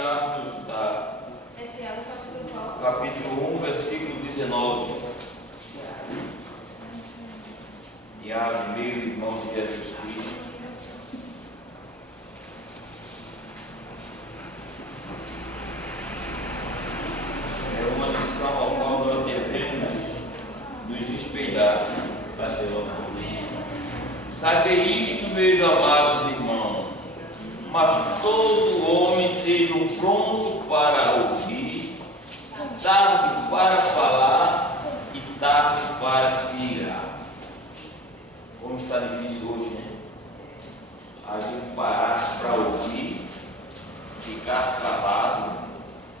Tiago nos dá? É Tiago, capítulo 9. Capítulo 1, versículo 19. Tiago, meu irmão de Jesus Cristo. É uma lição ao qual nós devemos nos espelhar. Saber isto, meus amados irmãos, mas todo homem seja pronto para ouvir, tarde para falar e tarde para se irar. Como está difícil hoje, né? A gente parar para ouvir, ficar calado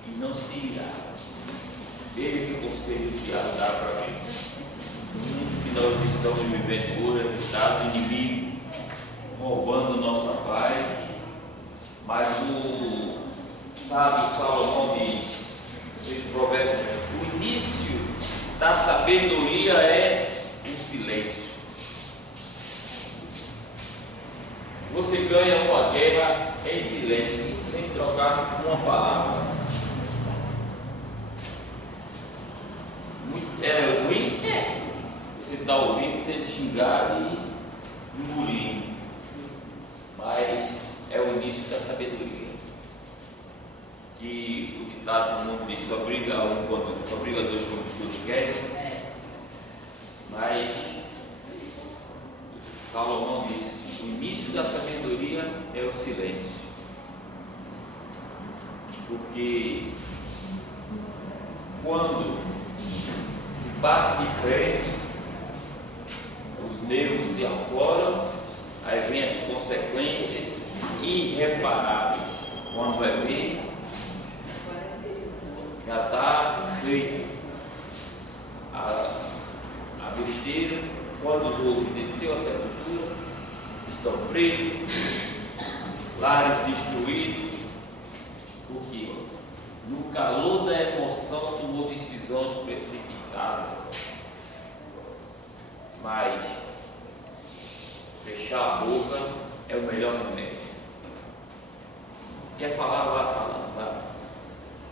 e não se irar. Veja que conselho que Tiago dá para mim. No mundo que nós estamos vivendo hoje, é estado inimigo, roubando nossa paz, mas o sábio Salomão diz, esses provérbios, o início da sabedoria é o silêncio. Você ganha uma guerra em silêncio, sem trocar uma palavra. É ruim? É. Você está ouvindo, você xingar e engolir. Mas é o início da sabedoria. Que o ditado do mundo diz, só briga dois quando dois querem. Mas Salomão diz, o início da sabedoria é o silêncio. Porque quando se bate de frente, os nervos se afloram, aí vem as consequências irreparáveis. Quando vai ver, já está feito a besteira. Quando os outros desceu a sepultura, estão presos, lares destruídos, porque no calor da emoção tomou decisões precipitadas. Mas fechar a boca é o melhor remédio. Quer falar, vá falando, vá.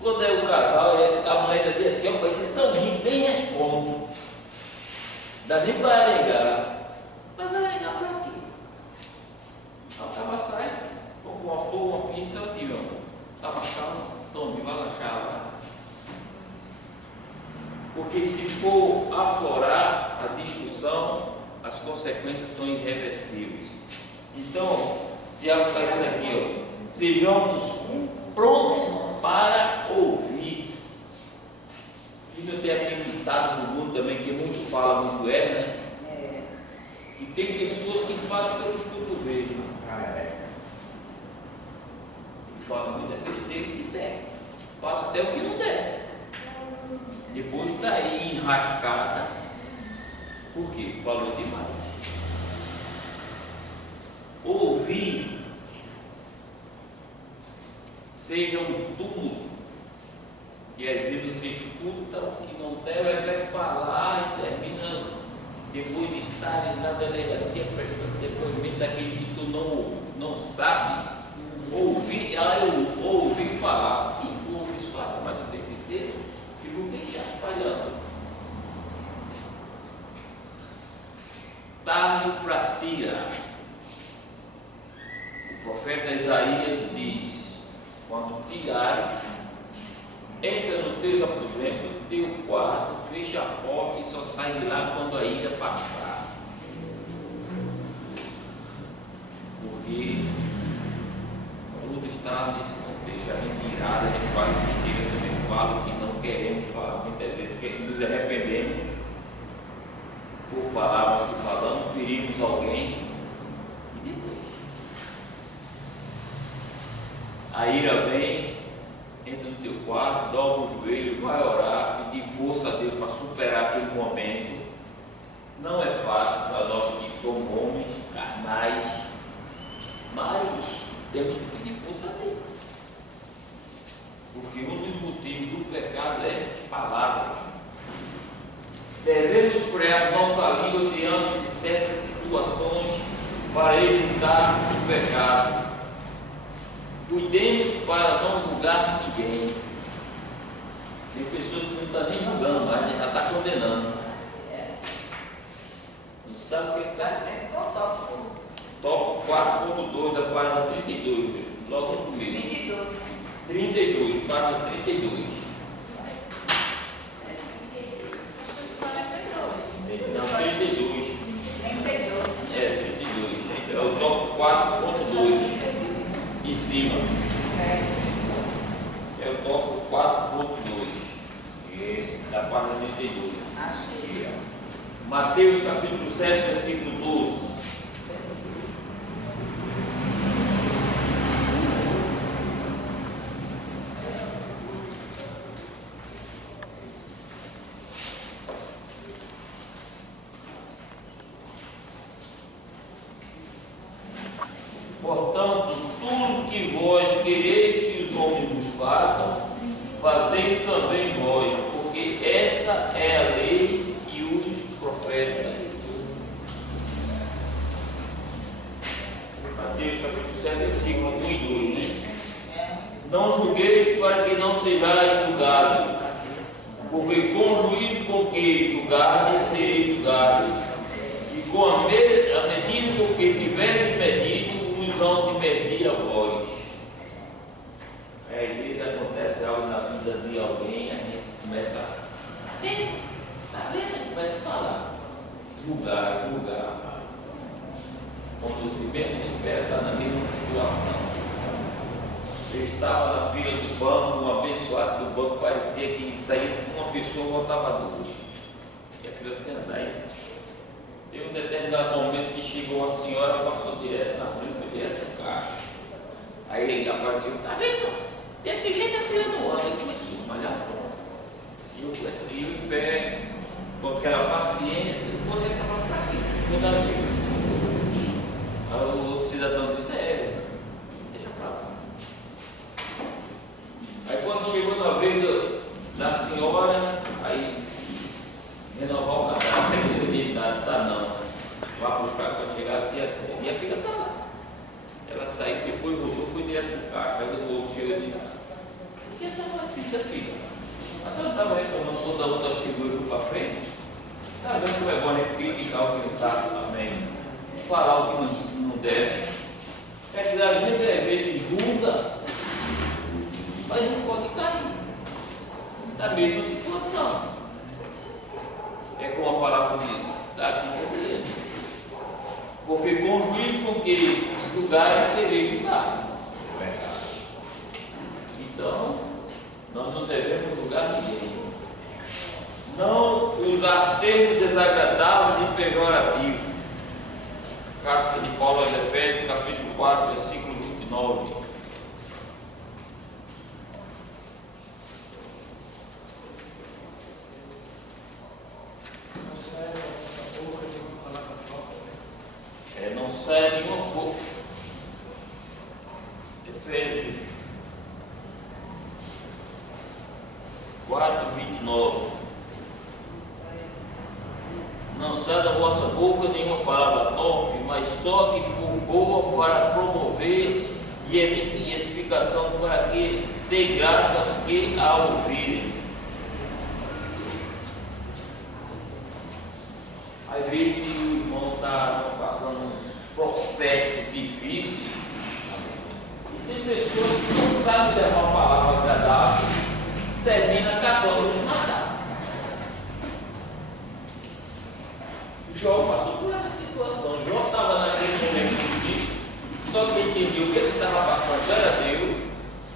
Quando é o casal, a mulher ainda diz assim, ó, vai ser tão rico, nem responde. Dá nem para aregar. Mas vai aregar para quê? Ela estava saindo, com uma flor, uma pizza, eu tive, estava calmo, tome, vai lanchar lá. Porque se for aflorar a discussão, as consequências são irreversíveis. Então, Tiago está dizendo aqui, ó, sejamos prontos para ouvir. E não tem aquele ditado no mundo também, que muito fala, muito erra, né? E tem pessoas que falam pelos cotovelos. E falam muita besteira e se perde. Fala até o que não deve. Depois está aí enrascada. Por quê? Falou demais. Ouvir seja um túmulo. E às vezes você escuta o que não deve, vai falar e termina, depois de estar na delegacia prestando depoimento daquele que tu não sabe. Ouvir, eu ouvi falar. Sim, tu ouvi falar, mas tu tem certeza que não tem que estar espalhando. Tarde para se irar. O profeta Isaías diz, quando te irares, entra no teu aposento, no teu quarto, fecha a porta e só sai de lá quando a ira passar. Porque tudo está nesse contexto, a gente irada, a gente fala besteira, também fala o que não queremos falar, muitas vezes porque nos arrependemos por palavras que falamos, ferimos alguém e depois a ira vem. Entra no teu quarto, dobra o joelho, vai orar, pedir força a Deus para superar aquele momento. Não é fácil para nós que somos homens carnais, mas temos que pedir força a Deus. Porque um dos motivos do pecado é palavras. Devemos frear nossa língua diante de certas situações para evitar o pecado. Cuidemos para não julgar condenando. Não sabe o que está? Tópico 4.2 da página 32, logo no começo. 32, página 32. Não, 32. É, 32. É o tópico 4.2 em cima. É o tópico 4.2. Isso. Da página 32. Mateus capítulo 7, versículo 12. Portanto, tudo que vós quereis que os homens vos façam, fazei também vós, porque esta é a lei e os profetas. Mateus capítulo 7, versículo 1 e 2, né? Não julgueis para que não sejais julgados, porque com o juízo com que julgardes, sereis julgados, e com a medida com que tiverdes medido, vão de medir a voz. Às vezes acontece algo na vida de alguém, a gente começa a ver, está vendo? A gente começa a falar, julgar. Quando se menos espera, está na mesma situação. Eu estava na fila do banco, um abençoado do banco, parecia que saía uma pessoa e voltava duas. E a fila senta aí. Teve um determinado momento que chegou uma senhora e passou direto na frente, direto no caixa. Aí ele apareceu, está vendo? Desse jeito a filha não anda. Ele começou a malhar. E eu em pé, com aquela paciência, o poder estava fraquíssimo, toda vez. Aí o outro cidadão disse, deixa pra lá. Aí quando chegou na vez da senhora, aí renovar o cadastro, não tem idade, tá não. Vá buscar para chegar aqui e a filha está lá. Ela saiu, depois voltou, foi direto para o caixa. Aí o outro chegou e disse, o que essa senhora fez da filha? A senhora estava reclamando toda a outra figura e foi para frente? Está vendo como é bom a gente criticar o que não sabe também? Falar o que não deve. É que a gente às vezes julga, mas a gente pode cair na mesma situação. É como a palavra está aqui dizendo. Porque com o juízo com que julgares, sereis julgados. Então, nós não devemos julgar ninguém. Não usar termos desagradáveis e pejorativos. Carta de Paulo aos Efésios, capítulo 4, versículo 29. Não sai nenhuma boca. Efésios 4, 29. Não sai da vossa boca nenhuma palavra torpe, mas só que for boa para promover e edificação, para que dê graça aos que a ouvirem. Às vezes o irmão está passando um processo difícil e tem pessoas que não sabem levar uma palavra agradável, termina acabando de matar. Jó passou por essa situação. Jó estava naquele momento difícil, só que entendeu que ele estava passando era Deus,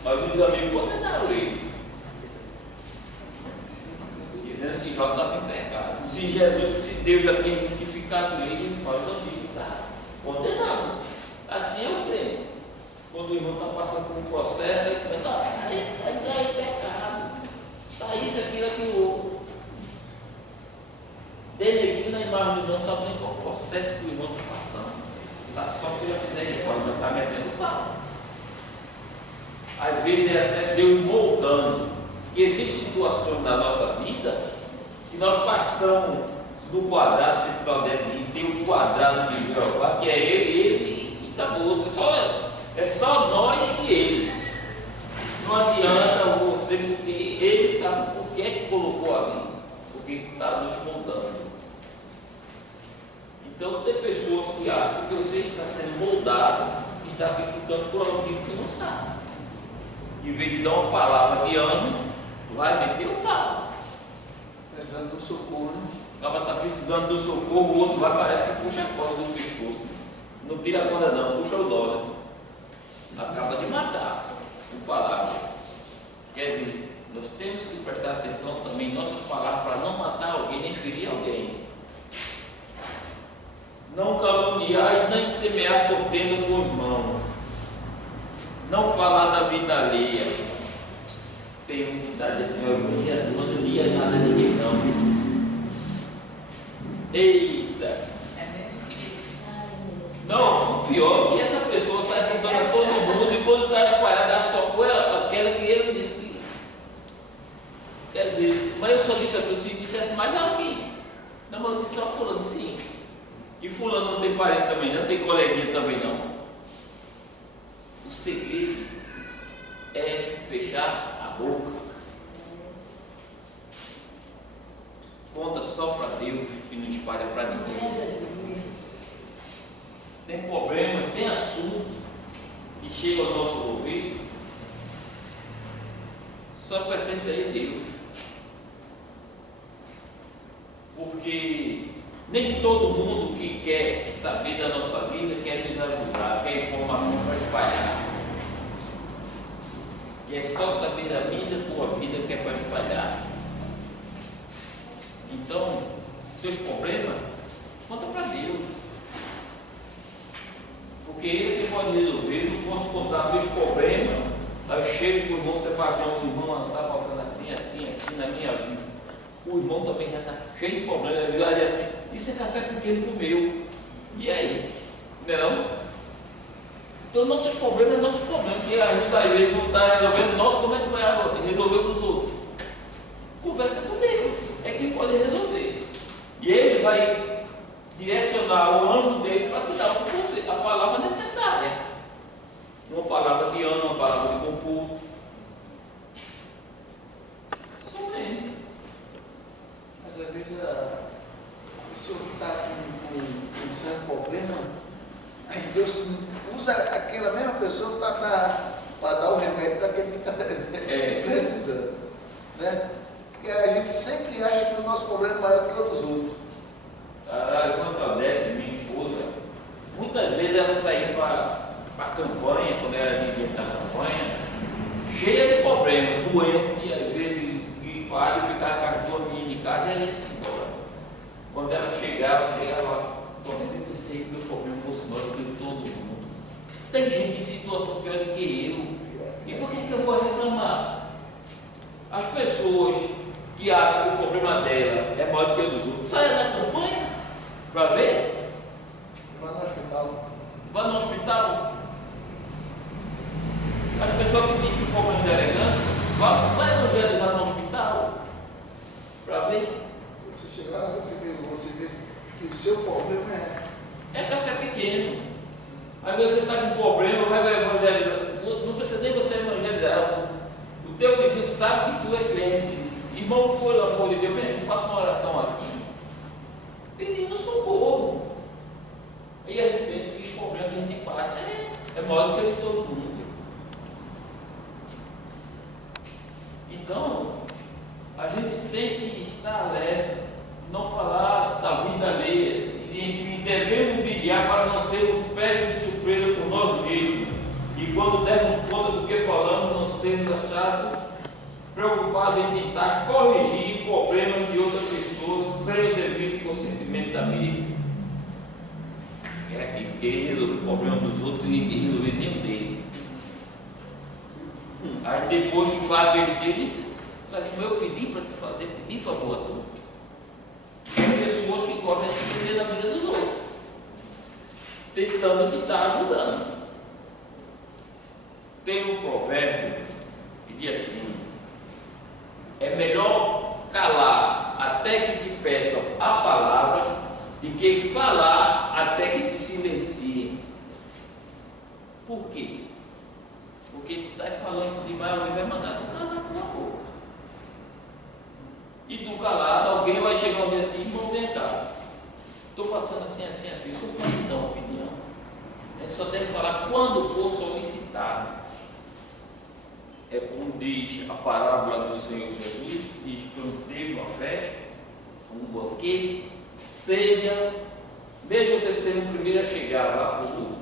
mas os amigos condenaram ele, dizendo que Jó estava em pecado. Se Deus já tinha justificado ele, nós não vimos, está condenado. Assim é o crente. Quando o irmão está passando por um processo, ele começa a está em pecado, está isso, aquilo, outro. Denegrindo a imagem do irmão, sabe nem qual processo que o irmão está passando. Está só pela misericórdia, não está metendo o pau. Às vezes é até Deus moldando. E existem situações na nossa vida que nós passamos do quadrado, e tem um quadrado de Jeová, que é ele e acabou. É só nós e ele. Não adianta você, porque ele sabe por que é que colocou ali. Porque porque está nos moldando. Então tem pessoas que acham que você está sendo moldado e está criticando por alguém que não sabe. Em vez de dar uma palavra de ânimo, vai meter o pau. Precisando do socorro. O cara está precisando do socorro, o outro vai, parece que puxa fora do pescoço. Não tira a corda não, puxa o dólar. Acaba de matar com palavras. Quer dizer, nós temos que prestar atenção também em nossas palavras para não matar alguém, nem ferir alguém. Não caluniar e nem semear contenda com irmãos. Não falar da vida alheia. Tem unidade assim, eu não lia nada de ninguém não. Eita! Não, o pior é que essa pessoa sai contando a todo mundo e quando está espalhada, acha que foi aquela que ele disse que. Quer dizer, mas eu só disse a tu se dissesse mais alguém. Não, mas eu disse só fulano, sim. E fulano não tem parente também, não tem coleguinha também não. O segredo é fechar a boca. Conta só para Deus e não espalha para ninguém. Tem problemas, tem assunto que chega ao nosso ouvido, só pertence a Deus. Porque nem todo mundo que quer saber da nossa vida quer nos ajudar, quer informação para espalhar. E é só saber da minha tua vida que é para espalhar. Então, seus problemas, conta para Deus. Porque Ele é que pode resolver. Não posso contar meus problemas. Aí eu chego para o irmão Sebastião, o irmão está passando assim, assim, assim na minha vida. O irmão também já está cheio de problemas. Ele vai dizer assim, isso é café pequeno para o meu. E aí? Não? Então nossos problemas é nosso problema. Porque ajuda a ele não está resolvendo nosso, como é que vai resolver os outros? Conversa com Deus. É quem pode resolver. E Ele vai direcionar o anjo dele para te dar para você a palavra necessária. Uma palavra de ânimo, uma palavra de conforto. Somente. Mas às vezes a pessoa que está com um certo problema, aí Deus usa aquela mesma pessoa para dar o remédio para aquele que está precisando. Né? Porque a gente sempre acha que o nosso problema é maior do que o dos outros. Quanto a Odete, minha esposa, muitas vezes ela saía para a campanha, quando era dirigente da campanha, cheia de problemas, doente, às vezes gripado, e ficava com as duas meninas de casa e ela ia se embora. Quando ela chegava lá, eu pensei que meu problema fosse maior do que todo mundo. Tem gente em situação pior do que eu. E por que eu vou reclamar? As pessoas que acham que o problema dela é maior do que o dos outros, saia da campanha para ver. Vá no hospital. Vá no hospital. As pessoas que têm problema de elegante, vai evangelizar no hospital para ver. Você chegar lá, você vê que o seu problema é café pequeno. Aí você está com um problema, vai evangelizar. Não precisa nem você evangelizar. O teu vizinho sabe que tu é crente. Irmão, pelo amor de Deus, mesmo que faça uma oração aqui, pedindo socorro. Aí a gente pensa que o problema que a gente passa é maior do que o de todo mundo. Então, a gente tem que estar alerta, não falar da vida alheia. Enfim, devemos vigiar para não sermos pegos de surpresa por nós mesmos. E quando dermos conta do que falamos, não sermos achados preocupados em tentar corrigir problemas de outras pessoas sem o devido consentimento da mesma. É querer resolver o problema dos outros e ninguém resolver nem o dele. Aí depois que faz besteira, mas como eu pedi para te fazer, pedi favor a tu. Tem pessoas que gostam de se meter na vida dos outros, tentando que está ajudando. Tem um provérbio que diz assim: é melhor calar até que te peçam a palavra do que falar até que te silenciem. Por quê? Porque tu está falando demais, alguém vai mandar tu calar a tua boca. E tu calado, alguém vai é como diz a parábola do Senhor Jesus, diz quando teve uma festa, um banquete, seja, mesmo você sendo o primeiro a chegar lá para o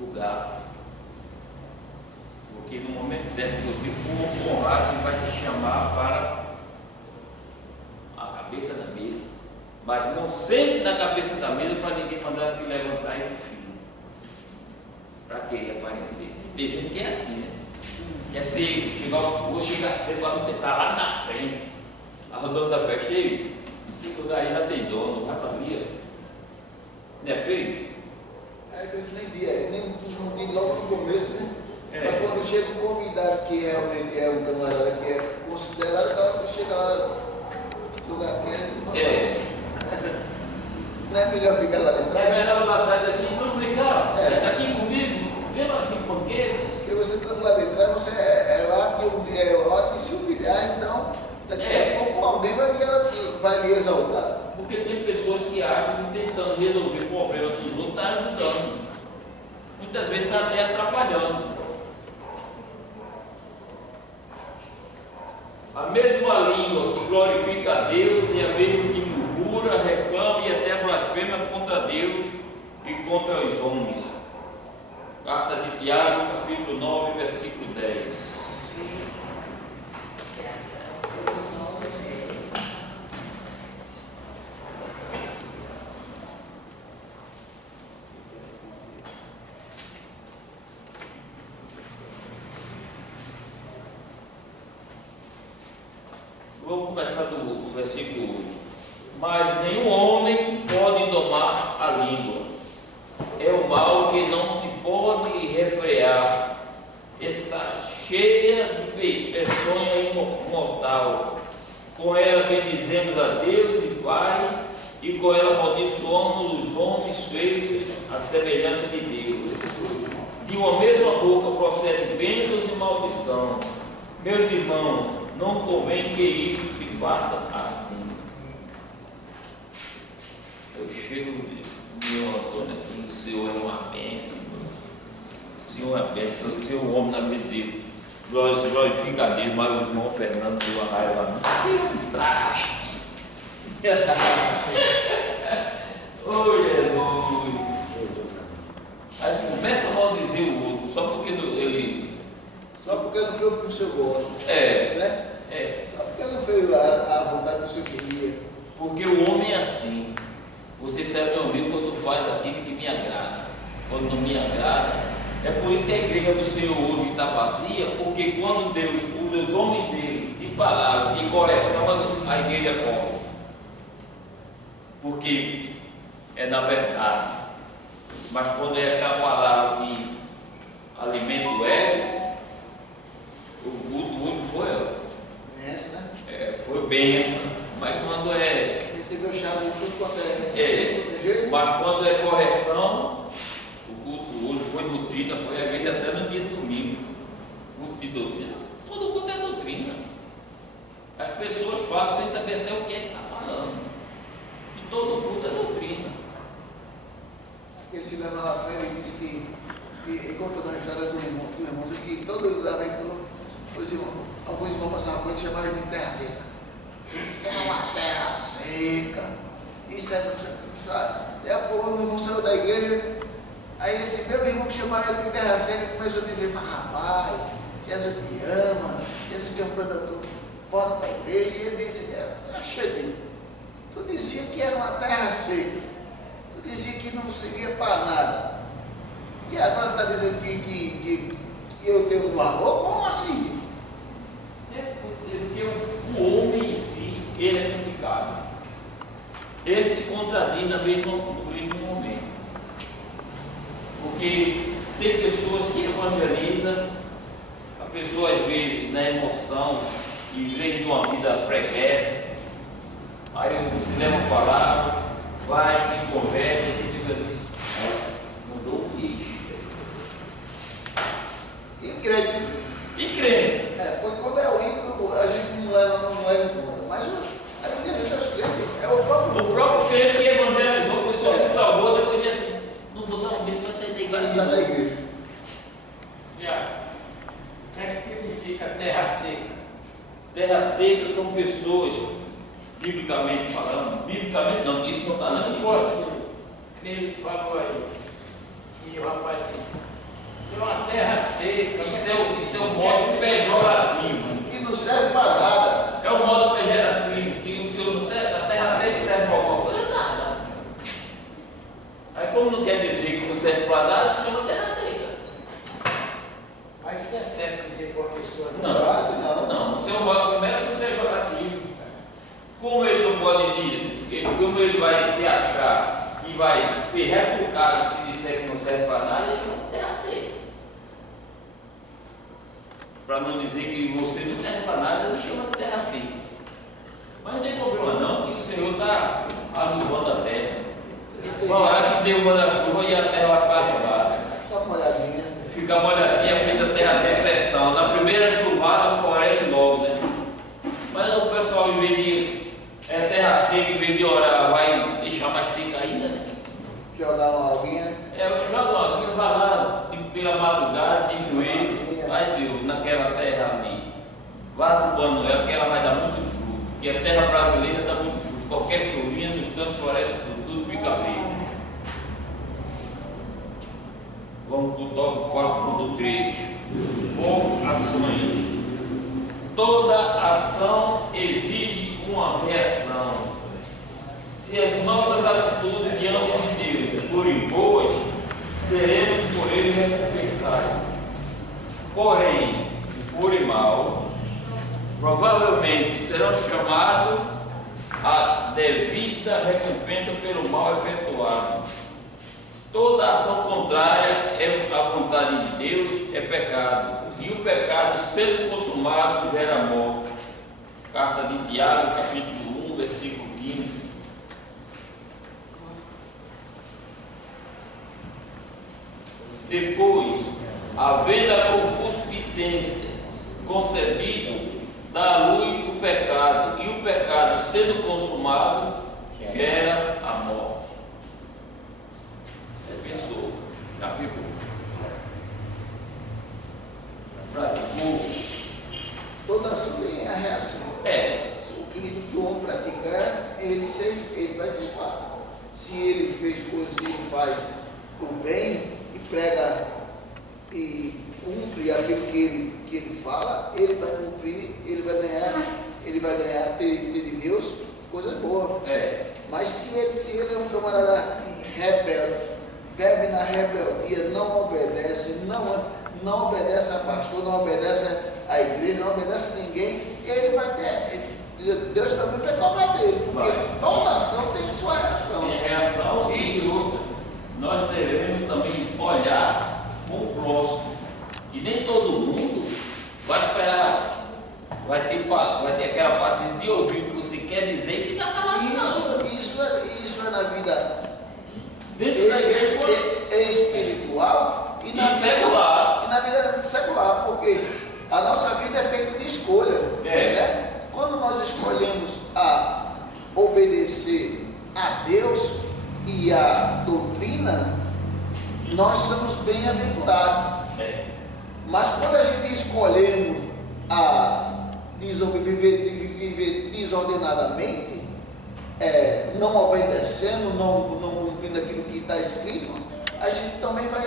lugar, porque no momento certo, se você for honrado, ele vai te chamar para a cabeça da mesa, mas não sempre na cabeça da mesa para ninguém mandar te levantar e ir para o fim, para querer aparecer. Tem gente que é assim, né? Quer ser, vou chegar cedo para você estar lá na frente. A dono da festa, esse lugar aí já tem dono, vai para ali. Não é feio? É, que nem dia logo no começo, né? É. Mas quando chega um convidado que realmente é um camarada que é considerado, então chega lá, esse lugar aqui É. Não é melhor ficar lá dentro? É melhor lá atrás assim, vamos brincar, É. você está aqui comigo, vem lá aqui no banquete. Porque você estando lá dentro, você é lá que se humilhar, então daqui a pouco alguém vai lhe exaltar. Porque tem pessoas que acham que tentando resolver o problema dos outros está ajudando. Muitas vezes está até atrapalhando. A mesma língua que glorifica a Deus é a mesma que murmura, reclama e até blasfema contra Deus e contra os homens. Carta de Tiago, capítulo 9, versículo 10. Vamos começar do versículo 1. Mas nenhum homem pode domar a língua. É o mal que não se pode refrear. Está cheia de peçonha mortal. Com ela bendizemos a Deus e Pai, e com ela amaldiçoamos os homens feitos à semelhança de Deus. De uma mesma boca procedem bênçãos e maldição. Meus irmãos, não convém que isso se faça assim. Eu chego meu Antônio aqui, o Senhor é uma bênção. O Senhor é uma bênção, o Senhor é um homem na vida dele. Glorifica a Deus, mas o irmão Fernando deu uma raiva lá. Que traste! Ô Jesus! Aí começa a maldizer o outro, só porque ele. Só porque não foi o que o senhor gosta. É. Né? É. Só porque não foi a vontade que o senhor queria. Porque o homem é assim. Você serve meu amigo quando faz aquilo que me agrada. Quando não me agrada. É por isso que a igreja do Senhor hoje está vazia, porque quando Deus usa os homens dele de palavra, de correção, a igreja corre. Porque é na verdade. Mas quando é aquela palavra que alimenta o ego, o culto foi, Benção, né? foi bênção. Mas quando é. Recebeu chave de tudo quanto é jeito. Mas quando é correção, o culto hoje foi doutrina, foi a vez até no dia de domingo. Culto de doutrina. Todo culto é doutrina. As pessoas falam sem saber até o que é que está falando. E todo culto é doutrina. Aquele se leva lá fora e disse que contou a história do irmão, que todo lugar vem alguns irmãos passavam por ele chamavam de terra seca. Isso é uma terra seca. Isso é. Daí a pouco o irmão saiu da igreja. Aí esse meu irmão que chamava ele de terra seca começou a dizer: mas rapaz, Jesus te ama, Jesus tem um protetor fora da igreja. E ele disse: eu cheguei. Tu dizia que era uma terra seca. Tu dizia que não servia para nada. E agora está dizendo que eu tenho um valor? Como assim? É porque o homem em si, ele é complicado. Ele se contradiz no mesmo momento. Porque tem pessoas que evangelizam, a pessoa às vezes na emoção, em vez de uma vida pregressa, aí você leva a palavra, vai, se converte, e diz: mudou o bicho. E crente. Porque quando é o ímpio, a gente não leva em conta. Mas a Bíblia diz que os crentes é o próprio. O próprio crente que evangelizou, a pessoa se salvou, depois disse assim: não vou dar um beijo, vai sair da igreja. Sai da igreja. Já, o que significa significa terra seca? Terra seca são pessoas, biblicamente falando, biblicamente não, isso não está na Não Bíblia. posso, ele falou aí, e o rapaz tem uma terra seca. Isso é um modo pejorativo. Que não serve para nada. É um modo pejorativo. Se o senhor não serve, a terra seca serve para alguma coisa, nada. Aí, como não quer dizer que não serve para nada, chama terra seca. Mas não é certo dizer para uma pessoa Não, Claro que não. não. Isso é um modo mero pejorativo. Como ele não pode dizer, como ele vai se achar e vai ser retrucado se disser que não serve para nada, ele chama de terra seca. Para não dizer que você não serve para nada, ele chama de terra seca. Mas não tem problema não, que o Senhor está adubando a terra. Uma hora que deu uma da chuva e a terra vai ficar arrumada. Fica molhadinha. Fica molhadinha, feita a terra de sertão. Na primeira chuvada floresce logo, né? Mas o pessoal, em vez de terra seca, em vez de orar, vai deixar mais seca ainda, né? Jogar uma aguinha. Joga uma aguinha, vai lá, pela madrugada, de joelho, vai Senhor, naquela terra ali. Vai adubando ela, que ela vai dar muito fruto. E a terra brasileira dá muito fruto. Qualquer chuvinha, no instante floresce tudo fica verde. Vamos para o tópico 4.3. Por ações. Toda ação exige uma reação. Se as nossas atitudes diante de Deus forem boas, seremos por Ele recompensados. Porém, se forem mal, provavelmente serão chamados a devida recompensa pelo mal efetuado. Toda ação contrária à vontade de Deus é pecado, e o pecado, sendo consumado, gera morte. Carta de Tiago, capítulo 1, versículo 15. Depois, havendo a concupiscência concebido, dá à luz o pecado, e o pecado, sendo consumado, gera a morte. Você pensou, já ficou. Praticou. Toda ação tem a reação. Se o que o homem praticar, ele vai ser pago. Se ele fez coisas, se ele faz o bem e prega e cumpre aquilo que ele fala, ele vai cumprir, ele vai ganhar de Deus coisas boas. Mas se ele é um camarada rebelde, vive na rebeldia, não obedece, não obedece a pastor, não obedece a igreja, não obedece a ninguém, ele vai ter, Deus também vai cobrar dele, porque toda ação tem sua reação. Tem reação e outra. Nós devemos também olhar o próximo. E nem todo mundo vai esperar, vai ter aquela paciência de ouvir o que você quer dizer e ficar calado. Isso é na vida Dentro da igreja espiritual e na vida secular, porque a nossa vida é feita de escolha. Né? Quando nós escolhemos a obedecer a Deus e a doutrina, nós somos bem-aventurados. Mas quando a gente escolhemos a viver desordenadamente, não obedecendo, não cumprindo aquilo que está escrito, a gente também vai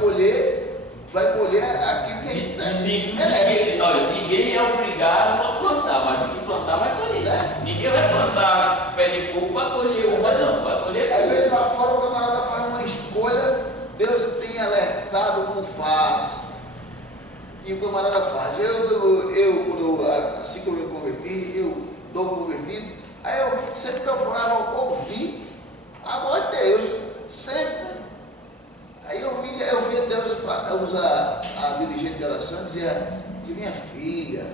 colher aquilo que a gente merece. Ninguém é obrigado a plantar, mas o que plantar vai colher. Ninguém vai plantar pé de coco para colher uva, não. Vai colher. Às vezes lá fora o camarada faz uma escolha, Deus tem alertado, não faz. E o camarada faz. Assim que eu me converti, eu dou convertido, aí eu sempre procurava ouvir a voz de Deus, sempre. Aí eu via Deus usar a dirigente de oração e dizia, minha filha,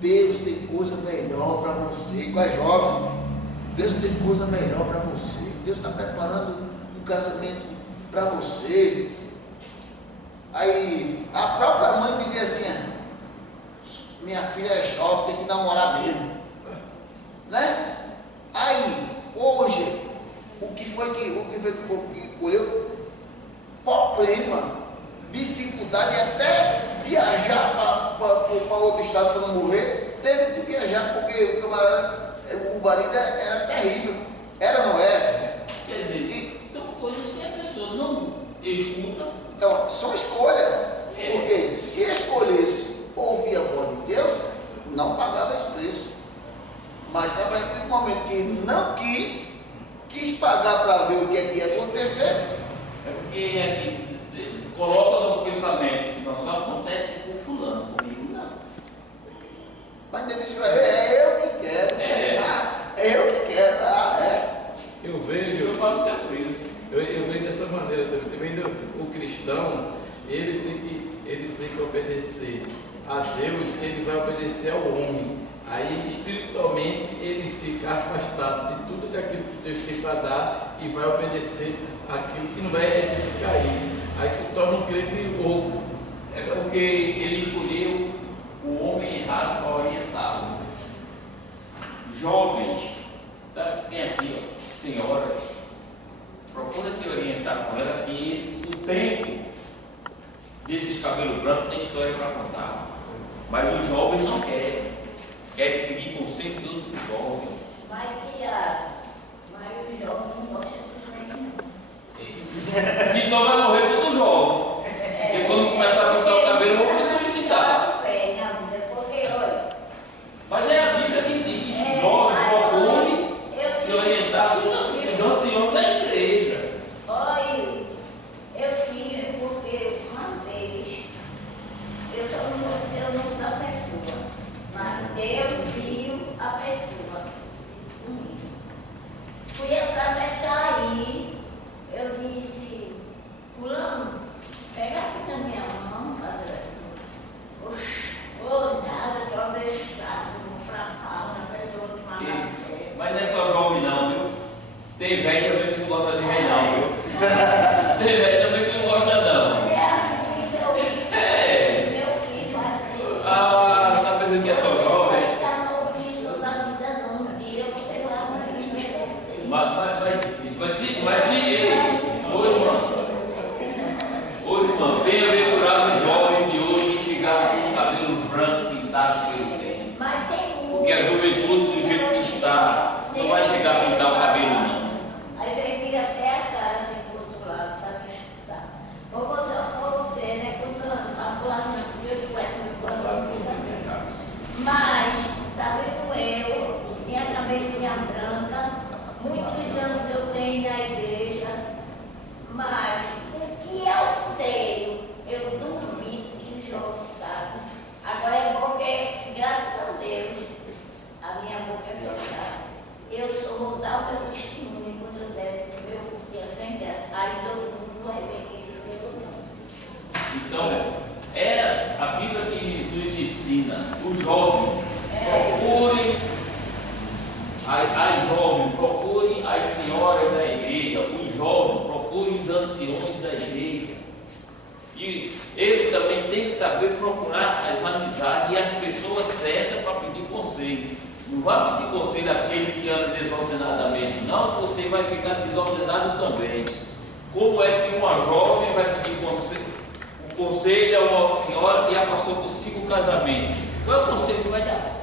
Deus tem coisa melhor para você, com a jovem, Deus tem coisa melhor para você, Deus está preparando um casamento para você. Aí a própria mãe dizia assim, minha filha é jovem, tem que namorar mesmo, né? Aí, hoje, o que foi que colheu? Problema, dificuldade, até viajar para outro estado para não morrer, teve que viajar, porque o marido era terrível. Era ou não é? Quer dizer, são coisas que a pessoa não escuta. Então, são escolha. Porque se escolhesse ouvir a voz de Deus, não pagava esse preço. Mas a partir do momento que não quis pagar para ver o que é que ia acontecer. É porque coloca no pensamento que não só acontece com fulano, comigo não. Mas ele disse, é eu que quero. É eu que quero. Eu vejo. Eu pago tanto isso. Eu vejo dessa maneira também. O cristão, ele tem que obedecer a Deus, ele vai obedecer ao homem. Aí espiritualmente ele fica afastado de tudo aquilo que Deus tem para dar e vai obedecer aquilo que não vai edificar ele. Aí se torna um crente louco. É porque ele escolheu o homem errado para orientá-lo. Jovens, tem aqui, ó, senhoras, procura te orientar com ela que o tempo desses cabelos brancos tem história para contar. Mas os jovens não querem. Querem seguir conselho do jovem. Mas o jovem não gosta de não. Então vai morrer todo jovem. Porque quando começar a pintar o cabelo, vão se suicidar. Mas é a Bíblia que diz: jovem, procure se orientar com os anciãos da igreja. Olha, eu tive porque uma vez, eu só não vou dizer o nome da pessoa, mas Deus viu a pessoa, disse comigo. Fui atravessar aí, eu disse, fulano, pega aqui na minha mão, fazer assim. Oxi, nada, joga estado, vou pra cá, na pessoa que manda. Mas não é só jovem não, viu? Tem velho também que não gosta de velho não, viu? Tem velho também que não gosta não. É assim, seu filho, meu filho, assim. Ah, tá pensando que é só jovem? Mas se ele, ô irmão, bem-aventurado os jovens de hoje que chegaram com os cabelos brancos pintados pelo bem. Porque a juventude, do jeito que está, não vai chegar a pintar o cabelo, não. Aí vem vir até a cara assim pro outro lado, para te escutar. Vou contar para você, né? Contando, a fulana, Deus conhece meu plano, mas, tá vendo eu, minha cabecinha branca, muitos anos eu tenho na igreja, mas o que eu sei, eu duvido que o jovem sabe. Agora é porque, graças a Deus, a minha boca é fechada. Eu sou mudar o meu testemunho quando eu der o meu dia sem graça. Aí todo mundo vai ver que isso é Então, é a Bíblia que nos ensina. Os jovens procurem, as jovens procurem as senhoras da igreja, os jovens procurem os anciões da igreja. E ele também tem que saber procurar as amizades e as pessoas certas para pedir conselho. Não vai pedir conselho àquele que anda desordenadamente, não, você vai ficar desordenado também. Como é que uma jovem vai pedir conselho a uma senhora que já passou por 5 casamentos? Qual é o conselho que vai dar?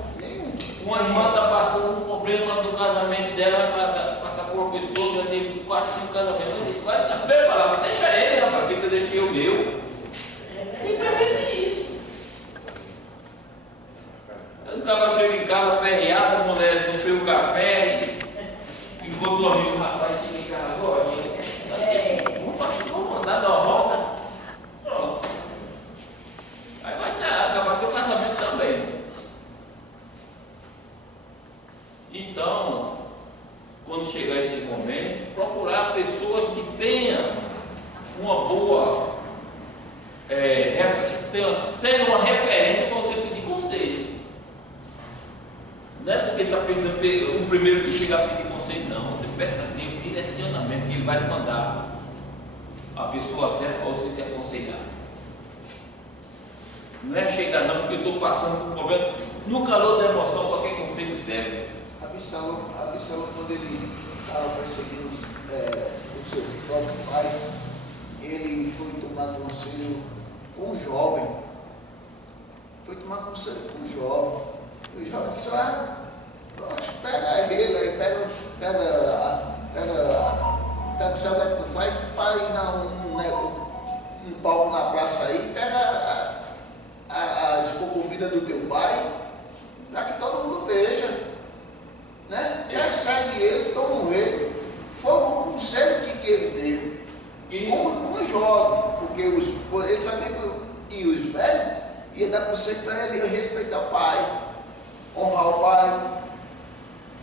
Uma irmã está passando um problema do casamento dela, vai passar por uma pessoa que já teve 4, 5 casamentos. Vai a primeira palavra, deixa ele, rapaz, porque eu deixei o meu. Simplesmente isso. Eu estava chegando em casa, perreado, a mulher não fez o café, encontrou um amigo, rapaz, cheguei em casa agora, vamos mandar dar uma volta. Pronto. Aí vai acabar teu casamento também. Então, quando chegar esse momento, procurar pessoas que tenham uma boa, seja uma referência para você pedir conselho. Não é porque está pensando que o primeiro que chega a pedir conselho, não. Você peça a Deus direcionamento, que Ele vai te mandar a pessoa certa para você se aconselhar. Não é chegar não, porque eu estou passando por um problema. No calor da emoção, qualquer conselho serve. Absalão, quando ele estava perseguindo o seu próprio pai, ele foi tomar conselho com um jovem. foi tomar conselho com o jovem. O jovem disse, olha, pega ele aí, pega o céu que tu faz um palco na praça aí, pega as concubinas do teu pai, para que todo mundo veja, né? Persegue ele, toma ele. Foi o conselho que ele deu, com o jovem, porque ele sabia que os velhos iam dar conselho para ele respeitar o pai, honrar o pai,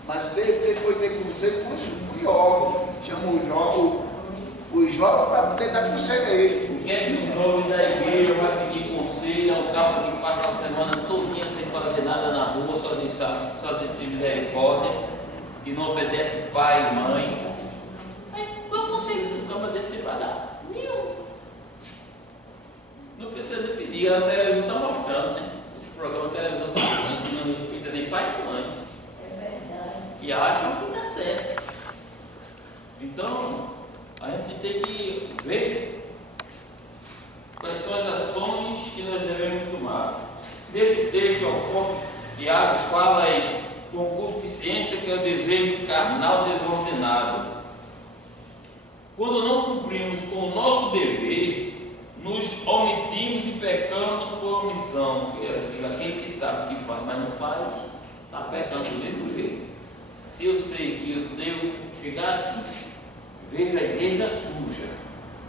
mas ele foi ter conselho com os jovens, chamou os jovens para poder dar conselho a ele. O que é que um jovem da igreja vai pedir conselho a um cara que passa a semana todinha sem fazer nada na rua, só de misericórdia, que não obedece pai e mãe? Qual é o conselho que os caras desse para dar? Nenhum. Não precisa de pedir, a televisão está mostrando, né? Os programas de televisão estão mostrando que não respeita nem pai e mãe. É verdade. E acham que está certo. Então, a gente tem que ver quais são as ações que nós devemos tomar. Nesse texto, o apóstolo Tiago fala em concupiscência, que é o desejo carnal desordenado. Quando não cumprimos com o nosso dever, nos omitimos e pecamos por omissão. Aquele que sabe que faz, mas não faz, está pecando do mesmo jeito. Se eu sei que eu devo chegar aqui, vejo a igreja suja,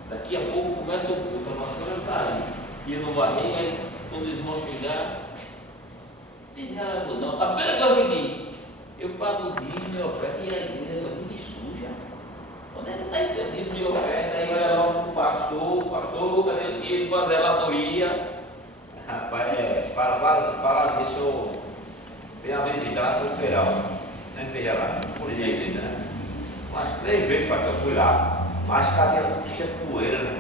daqui a pouco começa o culto, a pastora está ali, e eu não varrei, aí quando eles vão chegar, diz algo não. A primeira coisa que eu pago o dízimo e oferta e a igreja só vive suja. Onde é que está o dízimo e oferta? Aí vai lá o pastor, cadê o dinheiro para a zelatoria? Rapaz, fala disso, tem uma visita lá no Peral, né? Veja lá, por direito, né? Umas 3 vezes que eu fui lá, mas cadeira tudo cheia de poeira, né?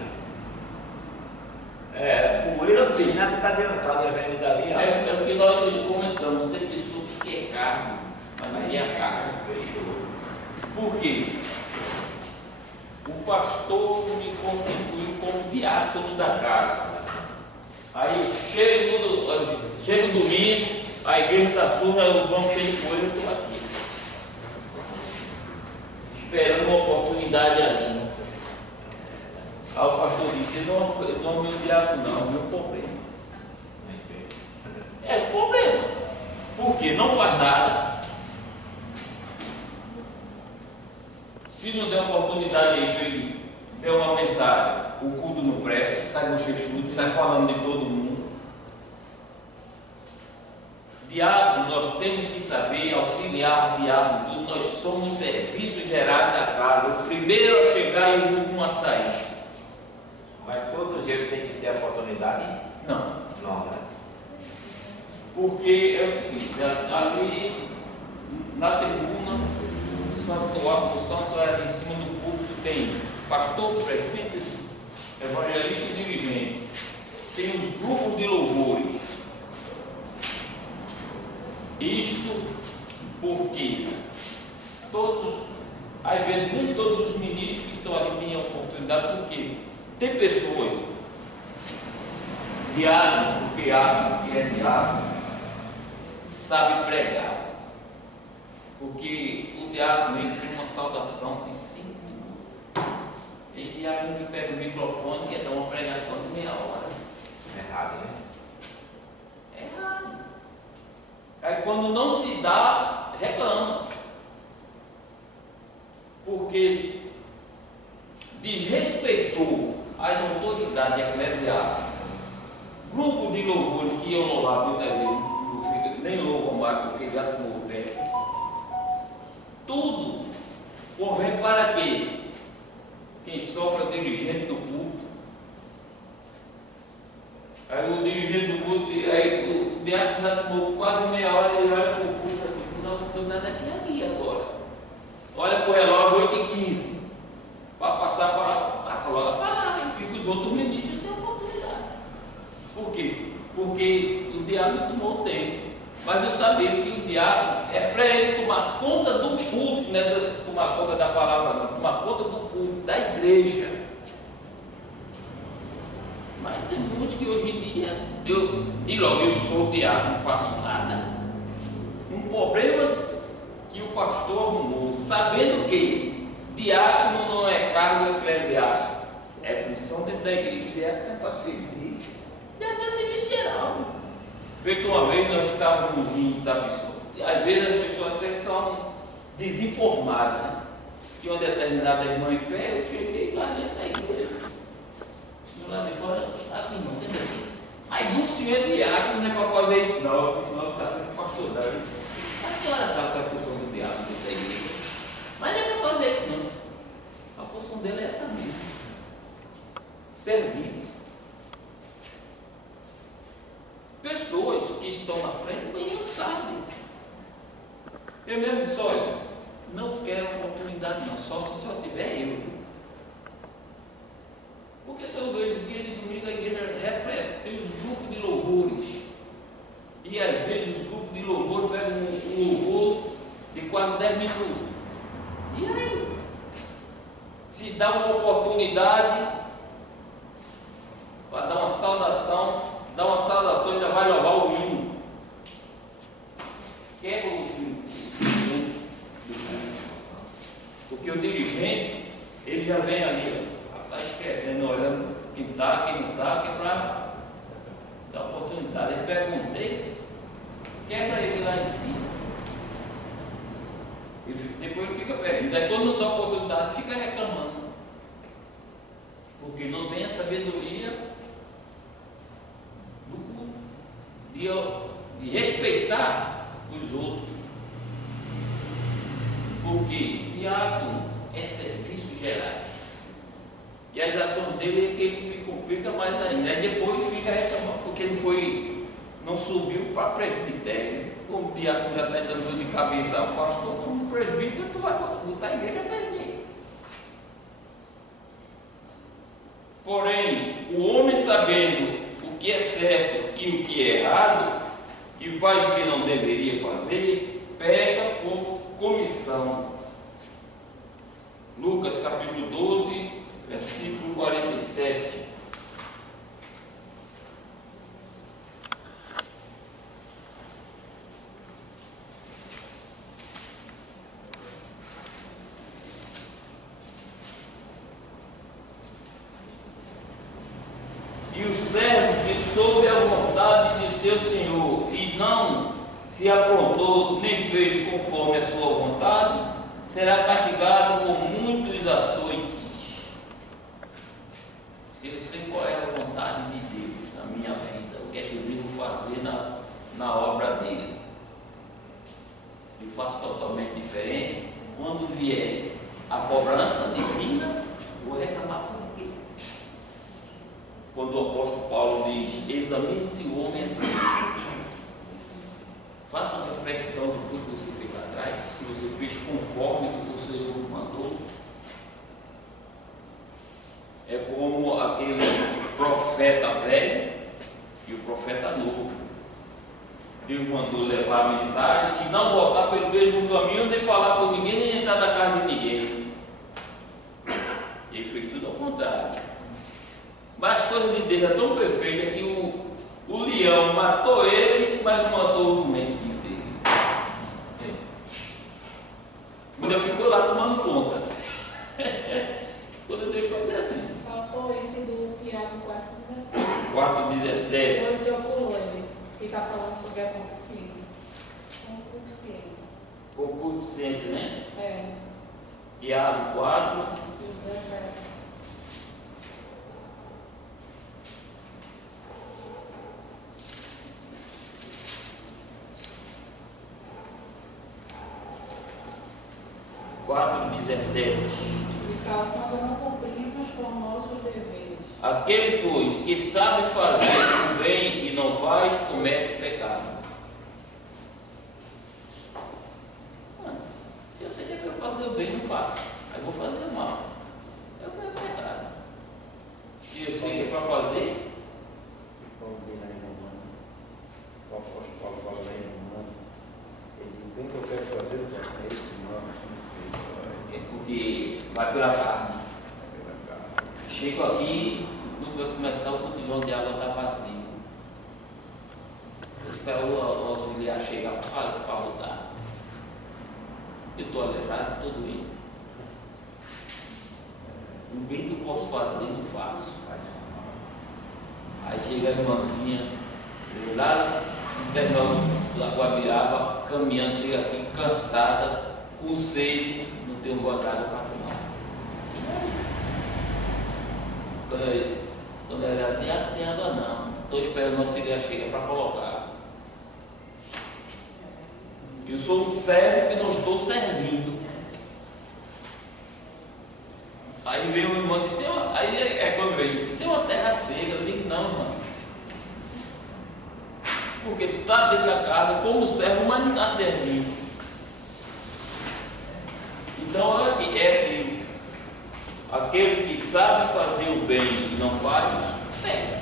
Poeira bem, na cadeira vem dali. É o que nós comentamos, tem pessoa que quer carne, mas não quer a carne. Por quê? O pastor me constituiu como diácono da casa. Aí chega o domingo, a igreja está suja, o vão cheio de poeira, eu estou aqui, esperando uma oportunidade ali. Aí o pastor disse, não é meu diácono não, é meu problema. É o problema. Porque não faz nada. Se não der oportunidade aí para ele der uma mensagem, o culto não presta, sai bochechudo, sai falando de todo mundo. Diácono, nós temos que saber auxiliar o diácono, nós somos serviço geral da casa, o primeiro a chegar e o último a sair. Mas todos eles têm que ter a oportunidade? Não. Não, né? Porque é o seguinte, ali na tribuna, o santuário em cima do púlpito tem pastor, prefeito, evangelista e dirigente. Tem os grupos de louvores. Isto porque às vezes nem todos os ministros que estão ali têm a oportunidade, porque tem pessoas, diácono, porque acham que é diácono, sabe pregar. Porque o diácono ele tem uma saudação de 5 minutos. Tem diácono que pega o microfone e quer dar uma pregação de meia hora. É errado, né? É errado. Aí quando não se dá, reclama. Porque desrespeitou as autoridades eclesiásticas. Grupo de louvores que iam louvar muitas vezes, nem louvam mais porque já tomou o tempo. Tudo convém para quê? Quem sofre é o dirigente do culto. Aí o dirigente do culto, aí o diácono já tomou quase meia hora e ele olha para o culto assim, não estou nada aqui agora. Olha para o relógio 8h15, para passa logo a palavra, fica os outros ministros sem oportunidade. Por quê? Porque o diácono tomou o tempo. Mas eu sabia que o diácono é para ele tomar conta do culto, não é tomar conta da palavra, não, tomar conta do culto, da igreja. Mas tem muitos que hoje em dia, de logo, eu sou diácono, não faço nada. Um problema que o pastor arrumou, sabendo que diácono não é cargo eclesiástico, é função dentro da igreja. Diácono é para servir. Deve ter serviço geral. Feito uma vez, nós estávamos em Itapiçu. Às vezes as pessoas até são desinformadas, né? Tinha uma determinada irmã em pé, eu cheguei lá dentro da igreja. Do lado de fora, aqui, irmão, senta aqui. Mas o senhor é diácono, não é para fazer isso, não. O senhor está sendo pastor, não. A senhora sabe qual é a função do diácono dentro da igreja. Mas não é para fazer isso, não. A função dele é essa mesmo: servir. Pessoas que estão na frente, mas não sabem. Eu mesmo disse: olha, não quero oportunidade, não, só se só tiver eu. Porque se eu vejo dia de domingo a igreja repleta, tem os grupos de louvores. E às vezes os grupos de louvor pegam um louvor de quase 10 minutos. E aí? Se dá uma oportunidade para dar uma saudação e ainda vai louvar o hino. Quebra o hino. Porque o dirigente, ele já vem ali, está escrevendo, olhando quem está, quem não está, que é para dar oportunidade. Ele pega um desse, quebra ele lá em cima. Depois ele fica perdido. Aí quando não dá oportunidade, fica reclamando. Porque não tem a sabedoria de respeitar os outros. Porque diácono é serviços gerais. E as ações dele é que ele se complica mais ainda. Aí depois fica reclamando porque não subiu para presbitério. Como o diácono já está dando dor de cabeça ao pastor, como presbítero, tu vai botar a igreja a perder. Porém, o homem sabendo o que é certo e o que é errado, e faz o que não deveria fazer, peca por comissão. Lucas capítulo 12, versículo 47. E o servo que soube a vontade de seu senhor e não se aprontou nem fez conforme a sua vontade, será castigado com muitos açoites. Se eu sei qual é a vontade de Deus na minha vida, o que é que eu devo fazer na obra dele, eu faço totalmente diferente. Quando vier a cobrança divina, vou reclamar por quê? Quando o apóstolo Paulo diz: examine-se o homem assim. Faça uma reflexão do que você fez lá atrás, se você fez conforme o que o Senhor mandou. É como aquele profeta velho e o profeta novo. Deus mandou levar a mensagem e não voltar pelo mesmo caminho, nem falar com ninguém, nem entrar na casa de ninguém. Ele fez tudo ao contrário. Mas as coisas de Deus é tão perfeita que o leão matou ele, mas não matou o jumentinho dele. Ainda ficou lá tomando conta. Quando Deus faz assim. Faltou esse do Tiago 4,17. 4,17. Depois eu pulo ele, que está falando sobre a concupiscência. Concupiscência, né? É. Tiago 4. 17. E fala quando não cumprimos com nossos deveres. Aquele, pois, que sabe fazer o bem e não faz, comete pecado. Se eu sei que é para eu fazer o bem, não faço. Aí vou fazer o mal. Eu cometo pecado. Se eu sei que é para fazer, Vamos ver lá em Romanos. O apóstolo Paulo fala lá em Romanos. Ele diz: bem que eu quero fazer, eu faço. É isso, não, é porque vai pela carne. Chego aqui, quando vai começar o culto de botijão de água está vazio. Eu espero o auxiliar chegar para botar. Eu estou aleijado, estou doente. O bem que eu posso fazer, não faço. Aí chega a irmãzinha, eu lá no terminal da Guabiaba, caminhando, chega aqui cansada, com sede, não tenho botado para tomar. Quando ela tem água não, estou esperando o auxiliar chegar para colocar. Eu sou um servo que não estou servindo. Aí veio um irmão e disse, aí é quando veio, isso é uma terra seca. Eu digo, não, irmão. Porque tu está dentro da casa como servo, mas não está servindo. Então é que aquele que sabe fazer o bem e não faz, peca.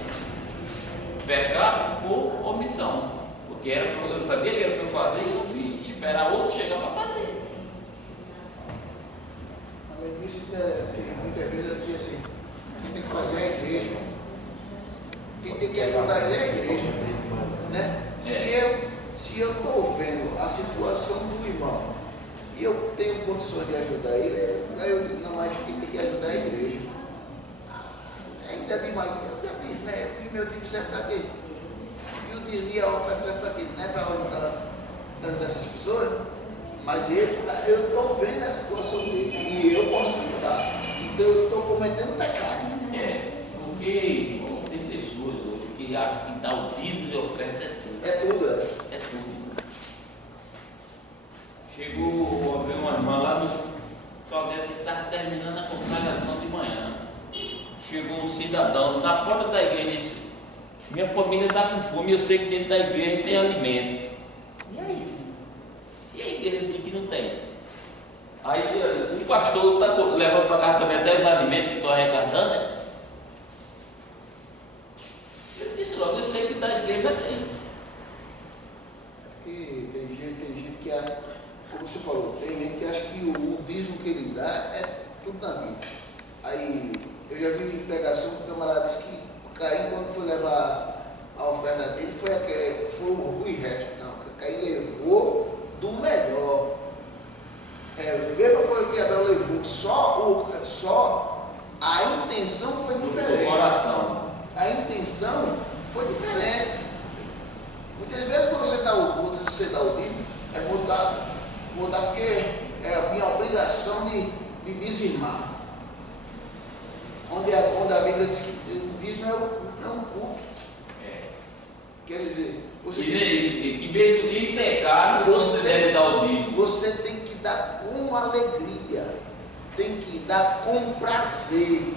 Pecar por omissão. Porque eu sabia que era para eu fazer e não fiz. Esperar outro chegar para fazer. Além disso, tem muitas vezes aqui assim, quem tem que fazer é a igreja. Quem tem que ajudar ele é a igreja. Né? Se eu estou vendo a situação do irmão e eu tenho condições de ajudar ele, aí eu digo, não, acho que quem tem que ajudar é a igreja. Ainda demais, eu já disse, né? E meu time serve para quê? E o dízimo e a oferta serve para quê? Não é para ajudar essas pessoas? Mas eu estou vendo a situação dele e eu posso ajudar. Então eu estou cometendo pecado. Porque tem pessoas hoje que acham que dar o dízimo de oferta é tudo. É tudo. Chegou, veio uma irmã lá no Claudete que estava terminando a consagração de manhã. Chegou um cidadão na porta da igreja e disse, minha família está com fome, eu sei que dentro da igreja tem alimento. E aí, filho? Se a igreja diz que não tem. Aí o pastor está levando para casa também até os alimentos que estão arrecadando, né? Eu disse logo, eu sei que da igreja tem. E tem gente que, como você falou, tem gente que acha que o dízimo que ele dá é tudo na vida. Aí eu já vi em pregação que o camarada disse que o Caim, quando foi levar a oferta dele, foi o orgulho e resto. Não, o Caim levou do melhor. A mesma coisa que Abel levou, só a intenção foi diferente. O coração. A intenção foi diferente. Muitas vezes quando você dá o dízimo, é mudar porque é a minha obrigação de dizimar. Onde a Bíblia diz que o dízimo é um culto. Quer dizer, você e mesmo em pecado, você deve dar o dízimo. Você tem que dar com alegria, tem que dar com prazer.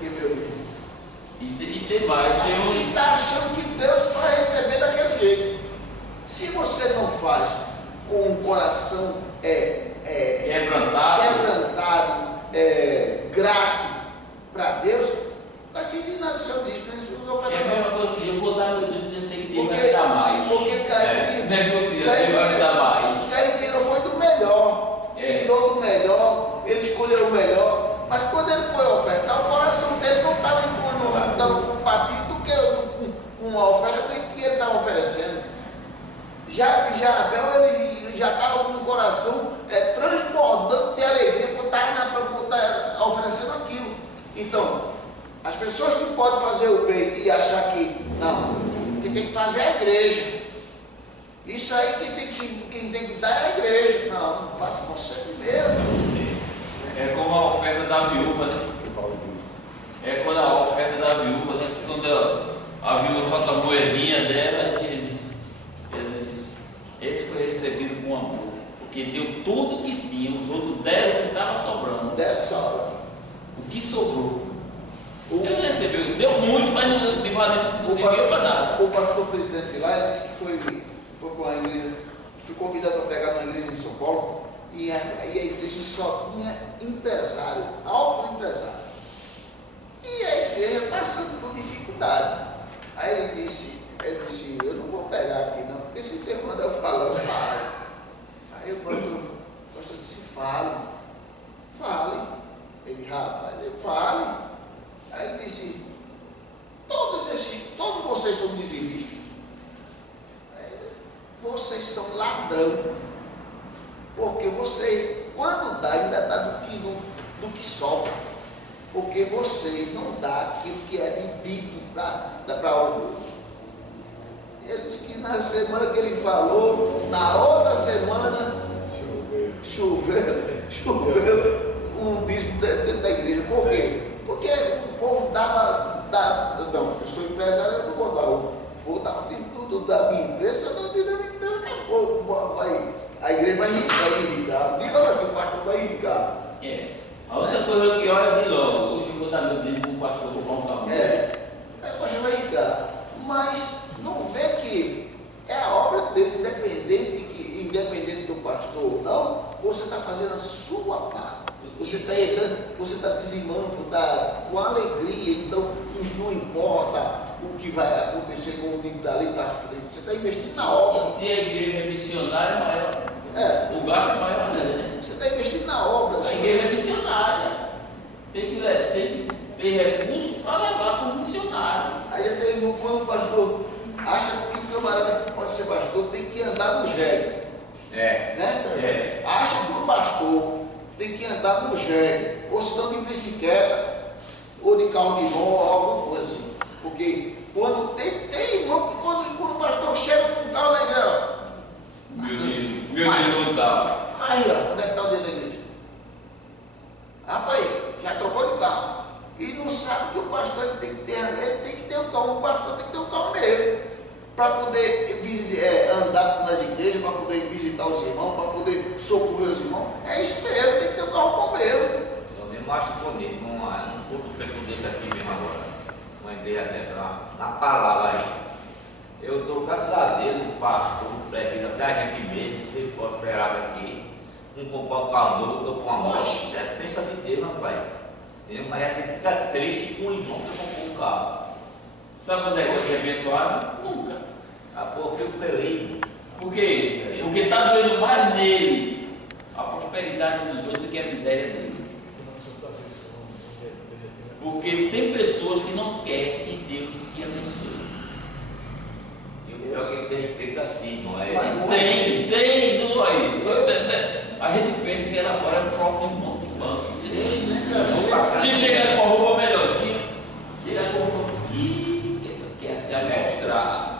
Que meu Deus. E tem mais. E está achando que Deus vai receber daquele jeito. Se você não faz com o coração quebrantado, grato para Deus, vai se inclinar do seu dízimo. É a mesma coisa que eu vou dar meu dízimo, eu sei que Deus vai me dar mais. Porque Caim negocia, Deus vai me dar mais. Caim tirou foi do melhor, tirou do melhor, ele escolheu o melhor, mas quando ele foi ofertar, o coração dele não estava compatível do que com a oferta que ele estava oferecendo. Já Abel, ele já estava com o coração transbordando de alegria por estar oferecendo aquilo. Então, as pessoas que podem fazer o bem e achar que não, quem tem que fazer é a igreja. Isso aí quem tem que dar é a igreja. Não faça você primeiro. É como a oferta da viúva, né? É quando a oferta da viúva, né? Quando a viúva solta a moedinha dela, ele disse, esse foi recebido com amor, porque deu tudo que tinha, os outros deram o que estava sobrando. Deve sobrar. O que sobrou? Ele não recebeu, deu muito, mas não serviu para nada. O pastor presidente de lá disse que foi para uma igreja, foi convidado para pregar numa igreja em São Paulo, e a igreja só tinha empresário, alto empresário. E a igreja passando por dificuldade. Aí ele disse, eu não vou pregar aqui não, porque se Deus mandar eu falar, eu falo. Aí o pastor disse, fale. Ele, rapaz, ele fale. Aí vocês são ladrão. Porque você, quando dá, ainda dá do que sobra. Porque você não dá aquilo que é devido para a obra. Ele disse que na semana que ele falou, na outra semana, choveu o dízimo dentro da igreja. Por quê? Porque o povo não, eu sou empresário, eu não vou dar. Vou dar o dízimo da minha empresa, se eu não tiver minha empresa, acabou. A igreja vai indicar. Diga assim, o pastor vai indicar. A outra coisa que olha de logo, hoje eu vou dar meu dízimo para o pastor comprar um carro. O pastor vai indicar. Mas não vê que é a obra de Deus, independente do pastor ou não, você está fazendo a sua parte. Você está dizimando, está com alegria, então não importa o que vai acontecer com o dinheiro dali para frente, você está investindo na obra. E se a igreja é missionária, é maior. O gasto é maior, né? Você está investindo na obra. A igreja é missionária. Tem que ter recursos para levar para o missionário. Aí quando o pastor acha que o camarada pode ser pastor, tem que andar no jegue. Acha que o pastor tem que andar no jegue, ou se não de bicicleta, ou de carro de mão, ou alguma coisa assim. Porque quando tem irmão que quando o pastor chega com o carro na igreja, meu Deus não está. Aí, ó, onde é que está o dedo da igreja? Rapaz, já trocou de carro. E não sabe que o pastor ele tem que ter um carro. O pastor tem que ter um carro mesmo. Para poder andar nas igrejas, para poder visitar os irmãos, para poder socorrer os irmãos. É isso mesmo, tem que ter um carro bom mesmo. Eu mesmo acho bonito, num culto desse aqui mesmo agora. Uma igreja dessa, na palavra aí. Eu estou, graças a Deus, o pastor, o prefeito, até a gente mesmo, você pode esperar aqui. Comprar um carro novo, eu comprar uma moto. Você pensa de Deus, meu pai. Mas a gente fica triste com o irmão que comprou um carro. Sabe quando é que você é abençoado? Nunca. Porque eu pelei. Por quê? Porque está doendo mais nele a prosperidade dos outros do que a miséria dele. Porque tem pessoas que não querem que Deus te abençoe. Eu tem assim, não é? Tem, não é? A gente pensa que ela fora é o próprio irmão do banco. Se chegar com a roupa melhorzinha, chega com a roupa que essa quer se amostrar.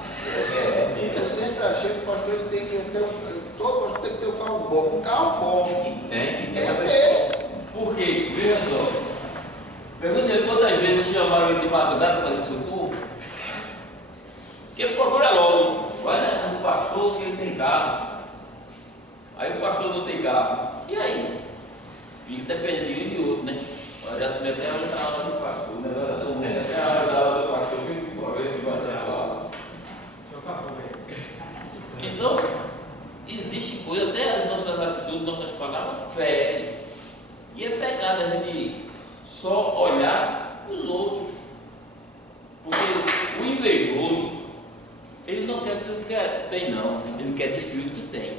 Eu sempre achei que o pastor ele tem que ter todo pastor tem que ter um carro bom. Um carro bom. E tem que ter. Por quê? Veja só. Pergunta ele quantas vezes chamaram ele de madrugada para fazer socorro. Porque procura logo. Vai na casa do pastor que ele tem carro. Aí o pastor não tem carro. E aí? Fica dependendo de um e de outro, né? Olha, já tomei até a hora da aula do pastor. O negócio é tão ruim, até a hora da aula do pastor. Vê se vai ter aula. Então, existe coisa, até as nossas atitudes, nossas palavras, ferem. E é pecado a gente só olhar os outros. Porque o invejoso, ele não quer aquilo que tem, não. Ele quer destruir o que tem.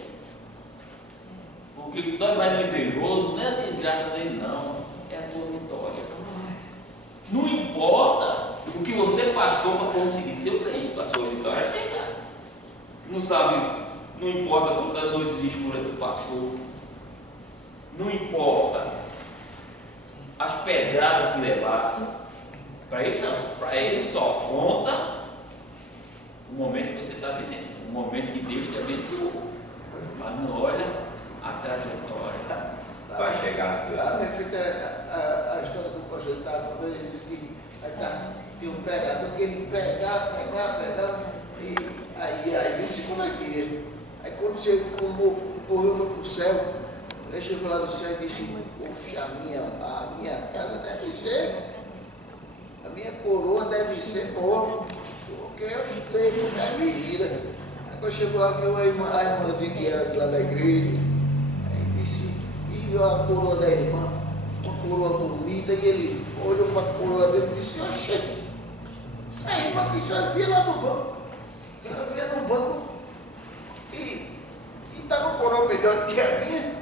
Porque o que dói mais no invejoso não é a desgraça dele, não. É a tua vitória. Não importa o que você passou para conseguir seu bem. A sua vitória é chegar. Não sabe, não importa quantas noites escuras tu passou. Não importa as pedradas que levasse. Para ele não. Para ele só conta o momento que você está vivendo. O momento que Deus te abençoou. Mas não olha a trajetória. Vai chegar. Minha filha, a história do pastor estava contando, ele disse que tinha um pregador que ele pregava, e aí ele se convertia. Aí quando chegou, morreu, foi para o céu, ele chegou lá no céu e disse, poxa, a minha casa deve ser, a minha coroa deve ser boa, porque eu tenho deve ir. Aí quando chegou lá, viu a irmãzinha que era lá da igreja, aí disse, e viu a coroa da irmã, uma coroa bonita, e ele olhou para a coroa dele e disse, oxe, essa irmã que já via lá no banco, já via no banco, e estava com coroa melhor que a minha.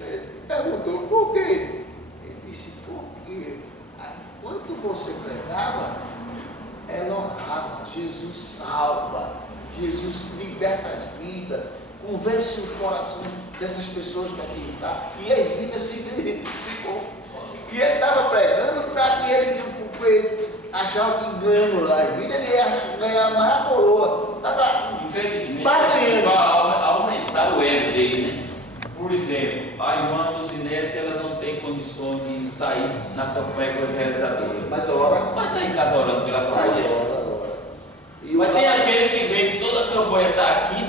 Ele perguntou, por quê? Ele disse, porque enquanto você pregava, ela honrava, Jesus salva. Jesus liberta as vidas, convence o coração dessas pessoas para acreditar, e as vidas se e ele estava pregando para que ele achava que ganhando as vidas, ele ia ganhar mais a coroa. Infelizmente, barganhando. vai aumentar o ego dele, né? Por exemplo, a irmã Luzinete, ela não tem condições de sair na campanha evangelizadora. Mas ora, Mas está em casa orando pela mas família. ora. E Mas o tem aquele que vem, toda a campanha está aqui,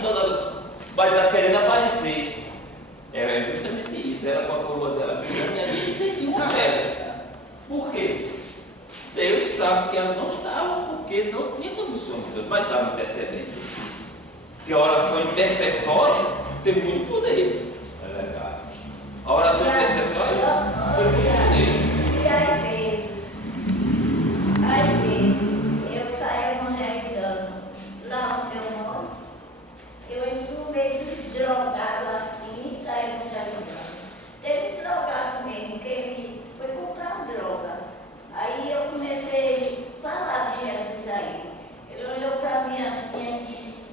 vai estar querendo aparecer. É justamente isso, ela com a coroa dela brilhando e ali sem uma pedra. Por quê? Deus sabe que ela não estava, porque não tinha condições. Deus vai estar intercedendo. Porque a oração intercessória tem muito poder. É verdade. A oração intercessória tem muito poder. E às vezes, eu saio evangelizando lá onde eu moro, eu entro no meio dos drogados assim e saio evangelizando. Teve um drogado mesmo, que ele foi comprar droga. Aí eu comecei a falar de Jesus aí. Ele olhou para mim assim e disse: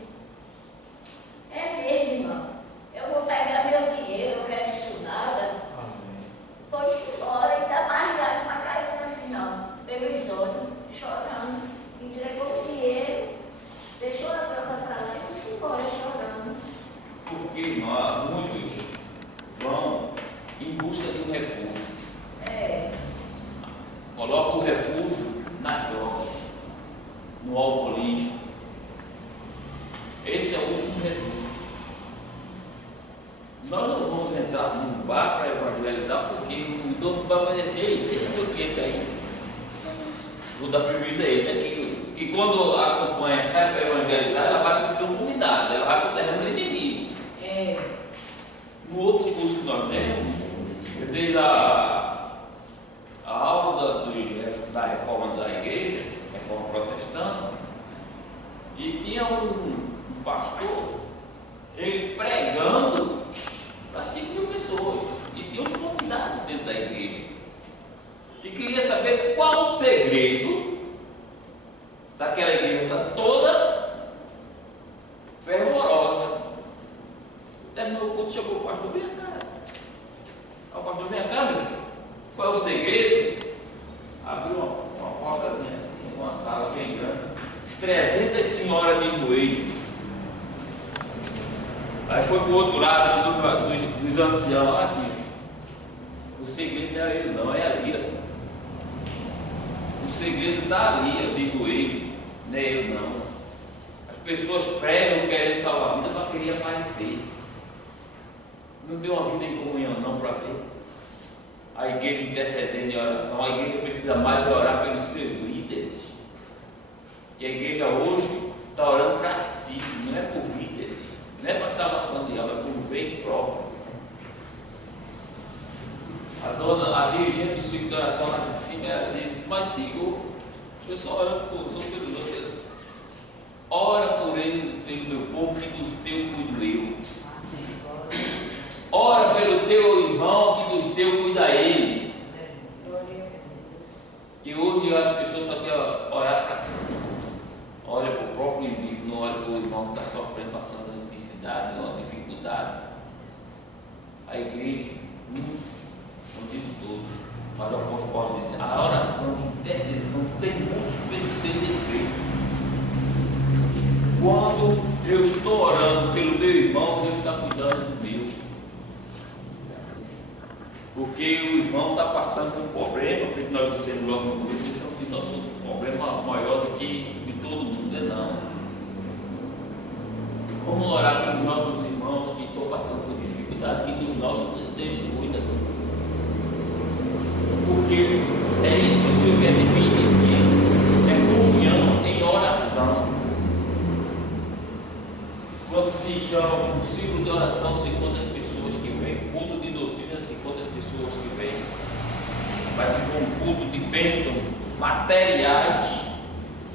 é mesmo, irmão, eu vou pegar meu dinheiro, eu quero isso nada. Foi-se embora e está amargado, mas caiu assim não. Pelos olhos, chorando, entregou o dinheiro, deixou a droga para lá e foi-se embora chorando. Porque, irmã, muitos vão em busca de um refúgio. É. Coloca o refúgio nas drogas, no alcoolismo. Esse é o último refúgio. Nós não vamos entrar num bar para evangelizar, porque o dono do bar vai dizer: ei, deixa meu cliente aí. Vou dar prejuízo a ele. Que quando a campanha sai para evangelizar, ela vai para o teu convidado, ela vai para o terreno do inimigo. É. No outro curso que nós temos, eu dei a aula da reforma da igreja, reforma protestante, e tinha um pastor, ele pregando para 5.000 pessoas, e tinha uns convidados dentro da igreja, e queria saber qual o segredo daquela igreja estar toda fervorosa. Terminou o culto, chegou o pastor: vem cá. O pastor: vem cá, meu filho. Qual é o segredo? Abriu uma portazinha assim, uma sala bem grande, 300 senhoras de joelho. Aí foi para o outro lado dos anciãos. Aqui, o segredo não é ele, não, é ali. O segredo está ali, de joelho, não é eu, não. As pessoas pregam querendo salvar a vida para querer aparecer. Não deu uma vida em comunhão, não, para ver. A igreja intercedendo em oração, a igreja precisa mais orar pelos seus líderes. Que a igreja hoje está orando para si, não é por líderes, não é para a salvação de alma, é por bem próprio. A dirigente do ciclo de oração lá de cima, ela disse: mas Senhor, eu só oro por os outros, pelos outros. Ora por ele, pelo meu povo, que dos teus cuido eu. Ora pelo teu irmão, que dos teus cuida ele. Que hoje as pessoas só querem orar para si. Olha para o próprio inimigo, não olha para o irmão que está sofrendo, passando necessidade, uma dificuldade. A igreja, não digo todos, mas o apóstolo Paulo diz: a oração de intercessão tem muitos pelos seus efeitos. Quando eu estou orando pelo meu irmão, Deus está cuidando do meu. Porque o irmão está passando por um problema, porque nós dissemos logo no começo, pensamos que nós somos um problema maior do que de todo mundo, é não. Vamos orar pelos nossos irmãos que estão passando por dificuldade, que dos nossos Deus cuida. Porque é isso que o Senhor quer de mim, é comunhão em oração. Quando se chama um ciclo de oração, se encontra as pessoas que vêm, culto de doutrina, se encontra as pessoas que vêm. Mas se for um culto de bênçãos materiais,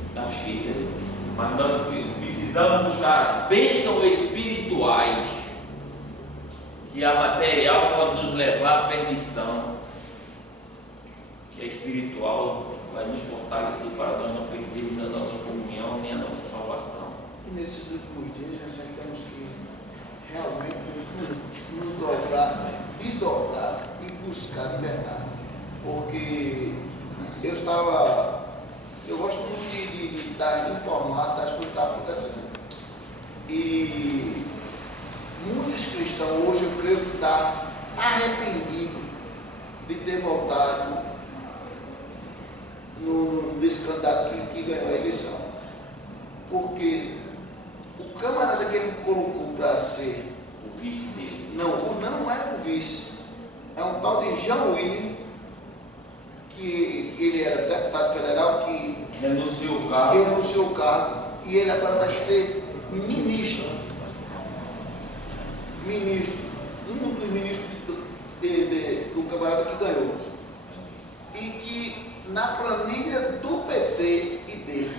está cheio. Mas nós precisamos buscar as bênçãos espirituais, que a material pode nos levar à perdição, que a espiritual vai nos fortalecer para nós não perdermos a nossa comunhão nem a nossa salvação. E nesses últimos dias nós temos que realmente nos desdobrar e buscar de verdade. Porque eu gosto muito de estar informado das coisas que estão acontecendo. E muitos cristãos hoje, eu creio que estão arrependidos de ter votado nesse candidato que ganhou a eleição. Porque o camarada que ele colocou para ser O vice dele. não é o vice, é um tal de Jean William, que ele era deputado federal, que Renunciou o cargo. renunciou o cargo, e ele agora vai ser ministro, um dos ministros do camarada que ganhou, e que na planilha do PT e dele,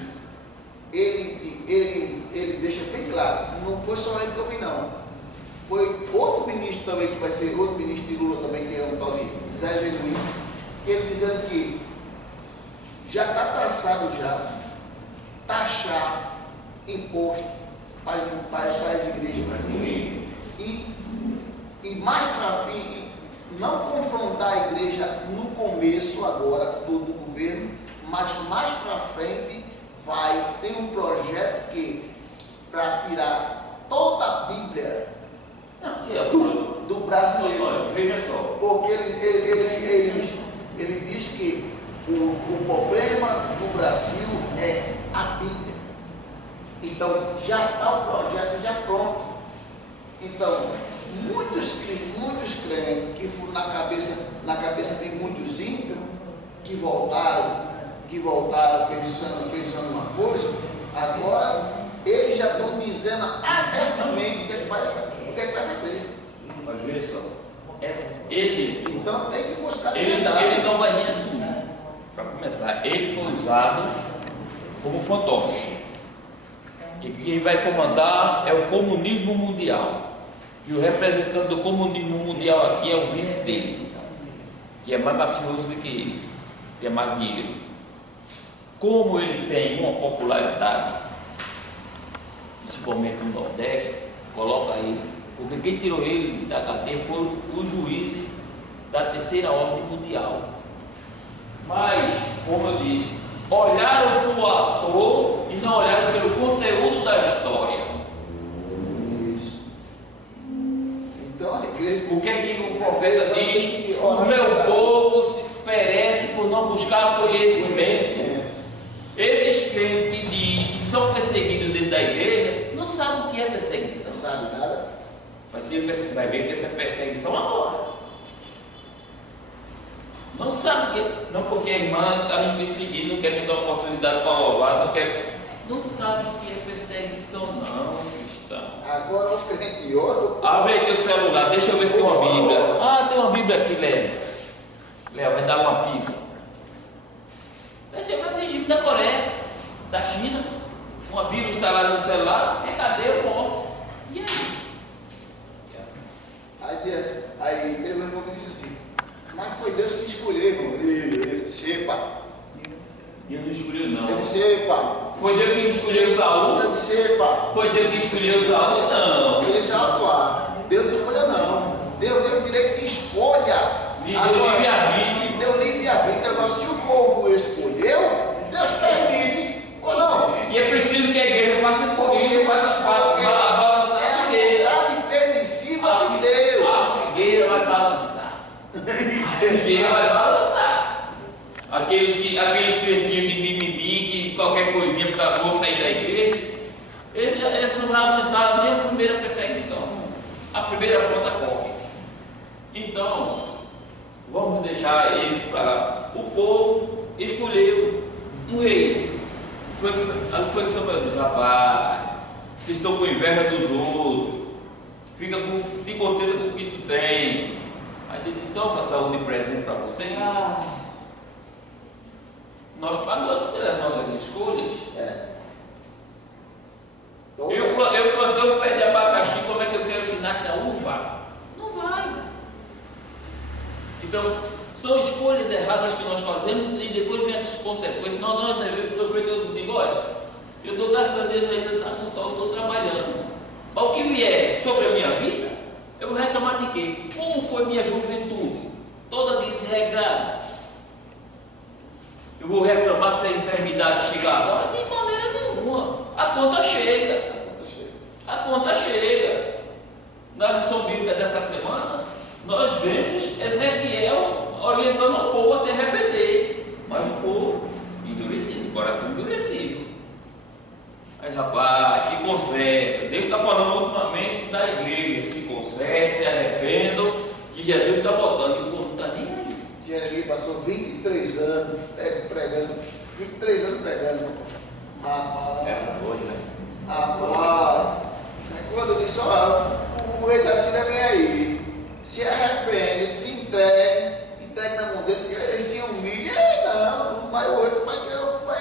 ele deixa bem claro, não foi só ele que eu vi não, foi outro ministro também, que vai ser outro ministro de Lula também, que é um tal de Zé Genuíno, que ele dizendo que já está traçado já, taxar imposto para as igrejas, e mais para não confrontar a igreja no começo agora do governo, mas mais para frente tem um projeto que para tirar toda a Bíblia do brasileiro. Olha, veja só. Porque ele diz que o problema do Brasil é a Bíblia. Então já está o projeto já pronto. Então, muitos crentes que foram na cabeça de muitos ímpios, que voltaram pensando uma coisa, agora eles já estão dizendo abertamente o que é que vai fazer. Mas veja só. Ele Então tem que buscar Ele verdade. não vai nem assumir. Para começar, ele foi usado como fantoche. E quem vai comandar é o comunismo mundial. E o representante do comunismo mundial aqui é o vice dele, que é mais mafioso do que ele, que é mais dinheiro. Como ele tem uma popularidade, principalmente no Nordeste, coloca ele. Porque quem tirou ele da cadeia foi os juízes da terceira ordem mundial. Mas, como eu disse, olharam para o ator e não olharam pelo conteúdo da história. Isso. Então a igreja. O que é que o profeta diz? O meu povo perece por não buscar conhecimento. Esses crentes que dizem que são perseguidos dentro da igreja não sabem o que é perseguição. Não sabe nada. Vai ver que essa perseguição agora. Não sabe o que. Não porque a irmã está me perseguindo, não quer me dar oportunidade para louvar, não sabe o que é perseguição, não, cristão. Agora os crentes de ouro. Abre aí teu celular, deixa eu ver se tem uma Bíblia. Ah, tem uma Bíblia aqui, Léo. Léo, vai dar uma pizza. Você vai no regime da Coreia, da China, uma Bíblia instalada no celular, é cadeia, morto. E aí? Aí ele irmão me disse assim, mas foi Deus que escolheu, irmão. Ele disse, epa. Deus não escolheu, não. Ele disse, epa. Foi Deus que escolheu Saul? Ele disse, epa. Foi Deus que escolheu Saul? Não. Ele disse, lá. Deus não escolheu, não. Deus deu o direito de escolha. E deu livre-arbítrio. E deu livre-arbítrio. Agora, se o povo escolheu, Deus permite ou não. E é preciso que a igreja passe por isso, para balançar é a figueira. a vontade permissiva de Deus. A figueira vai balançar. A figueira vai balançar. Aqueles crentinhos de mimimi, que qualquer coisinha vou sair da igreja, eles não vão aguentar nem a primeira perseguição. A primeira afronta corre. Então, vamos deixar eles para. O povo escolheu um rei. Foi que Samuel disse, rapaz, vocês estão com inveja dos outros, te contenta com o que tu tem. Aí ele disse, toma saúde e presente para vocês. Nós pagamos pelas nossas escolhas. Eu plantei um pé de abacaxi, como é que eu quero que nasça a uva? Não vai. Então, são escolhas erradas que nós fazemos e depois vem as consequências. Eu digo, olha, Eu dou graças a Deus ainda está no sol, estou trabalhando. Mas o que vier sobre a minha vida, eu vou reclamar de quê? Como foi minha juventude? Toda desregrada. Eu vou reclamar se a enfermidade chegar agora? De maneira nenhuma. A conta chega. A conta chega. Na lição bíblica dessa semana, nós vemos Ezequiel orientando o povo a se arrepender. Mas o povo endurecido, o coração endurecido. Aí, rapaz, se conserta. Deus está falando ultimamente da igreja. Se conserta, se arrependam, que Jesus está voltando e o povo não está nem aí. Jeremias passou 23 anos pregando. 23 anos pregando. Rapaz. É hoje, né? Rapaz. Quando eu disse, ó, o rei da Síria vem aí. Se arrepende, se entregue na mão dele, se humilha. Não, mas eu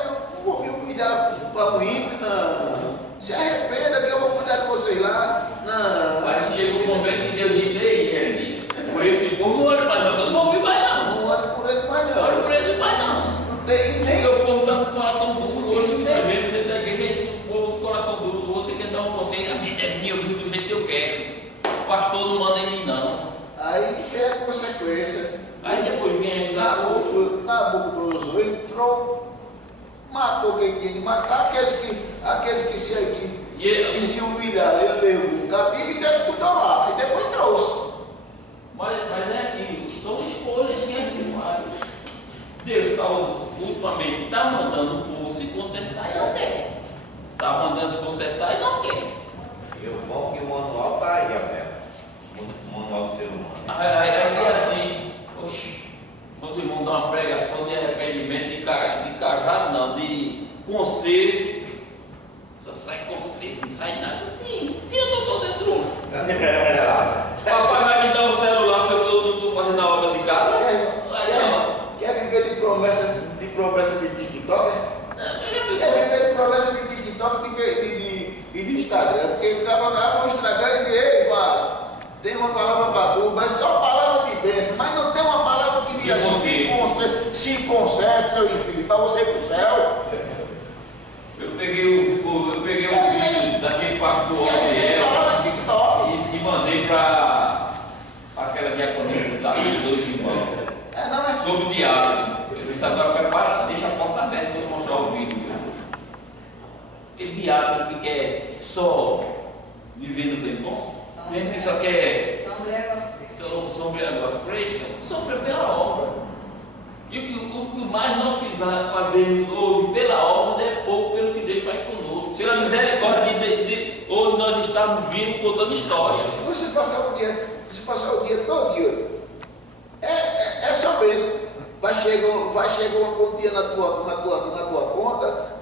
não vou me humilhar para o ímpio, não. Se arrependa que eu vou cuidar de vocês lá. Não. Aí chega um momento que Deus disse: ei, Jeremias, por esse povo não olhe mais não, eu não vou ouvir mais não. Não olhe por ele mais Não não. olhe por ele mais não. Não tem nem. Porque o povo está com o coração duro hoje, muitas vezes dentro da igreja, esse povo com o coração duro, você quer dar um conselho, a vida é minha, eu vivo do jeito que eu quero. O pastor não manda em mim não. Aí é a consequência. Aí depois vem os acordos. Nabucodonosor entrou, matou quem tinha de matar, aqueles que se humilharam, ele levou o cativo e Deus cuidou lá, e depois trouxe. Mas é aquilo, são escolhas que a gente faz. Deus está ultimamente está mandando o povo se consertar e não quer. Está mandando se consertar e não quer. E o bom que o manual está aí, Abel. O manual do ser humano. Aí é assim, oxe, quando o irmão dá uma pregação de arrependimento, de cajado não, de conselho, só sai conselho, não sai nada. Sim, eu não estou dentro. Papai vai me dar um celular se eu não estou fazendo a obra de casa? Quer viver de promessa de TikTok? Quer viver de promessa de TikTok e de Instagram? Porque o cara vai estragar e dizer, tem uma palavra para tu, mas só palavra de bênção, mas não tem uma palavra que diz assim, se conserte, seu filho, para você ir para o céu. Eu peguei o vídeo daquele pastor Alfiel e mandei para aquela diaconia da dois irmãos sobre o diálogo. Eu disse: agora prepara, deixa a porta aberta para eu mostrar o vídeo. Aquele diálogo que quer só viver no bem bom, gente que só quer sombrear água fresca, sofrer pela obra. E o que mais nós fazemos hoje pela obra é pouco pelo que Deus faz conosco. Pela misericórdia de hoje nós estamos vivos contando histórias. Se você passar o dia todo, é só bênção. Vai chegar uma quantia na tua conta,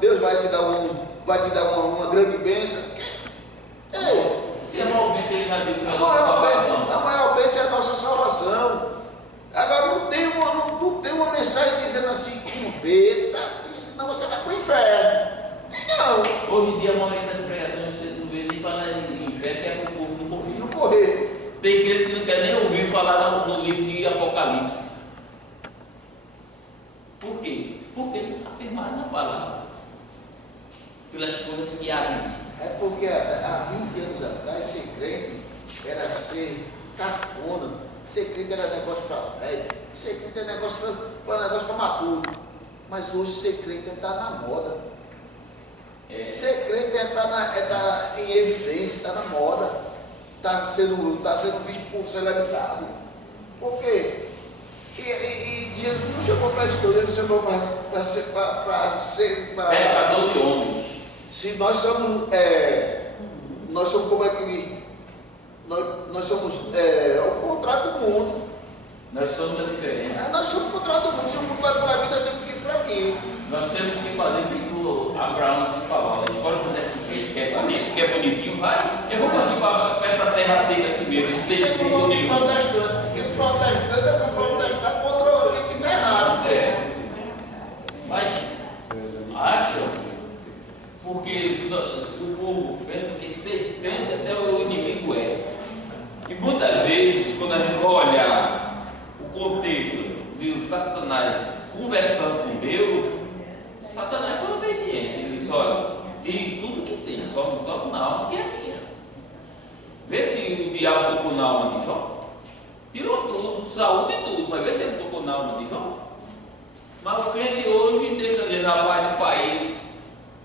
Deus vai te dar uma grande bênção. Se é uma bênção, ele vai ter a maior bênção é a nossa salvação. Agora não tem uma mensagem dizendo assim, converta, senão você vai para o inferno. Não. Hoje em dia a maioria das pregações você não vê nem falar em inferno, que é para o povo não correr. Não correr. Tem crente que não quer nem ouvir falar no livro de Apocalipse. Por quê? Porque não está firmado na palavra. Pelas coisas que há em mim. É porque há 20 anos atrás, ser crente era ser cafona. Ser crente era negócio para velho. Ser crente é negócio para maturo. Mas hoje ser crente é estar na moda. Ser crente é estar em evidência, está na moda. Está sendo visto por celebridade. Por quê? E Jesus não chamou para história, ele chamou para ser pescador de homens. Se nós somos como é que nós somos o contrário do mundo. Nós somos a diferença. Nós somos o contrário do mundo. Se o mundo vai por aqui, nós temos que ir por aqui. Nós temos que fazer feito Abraão dos Pavalos. A escola pudesse dizer que é bonitinho, vai. Eu vou partir para essa terra seca aqui mesmo. Isso tem que protestante, porque protestante é para protestar contra aquilo que está errado. Mas acham, porque o povo pensa que ser crente até o inimigo é. E muitas vezes, quando a gente vai olhar o contexto de Satanás conversando com Deus, Satanás foi obediente. Ele que toco na alma que é minha. Vê se o diabo tocou na alma de Jó. Tirou tudo, saúde e tudo, mas vê se ele tocou na alma de Jó. Mas o crente hoje, Deus está dizendo, rapaz, não faz isso.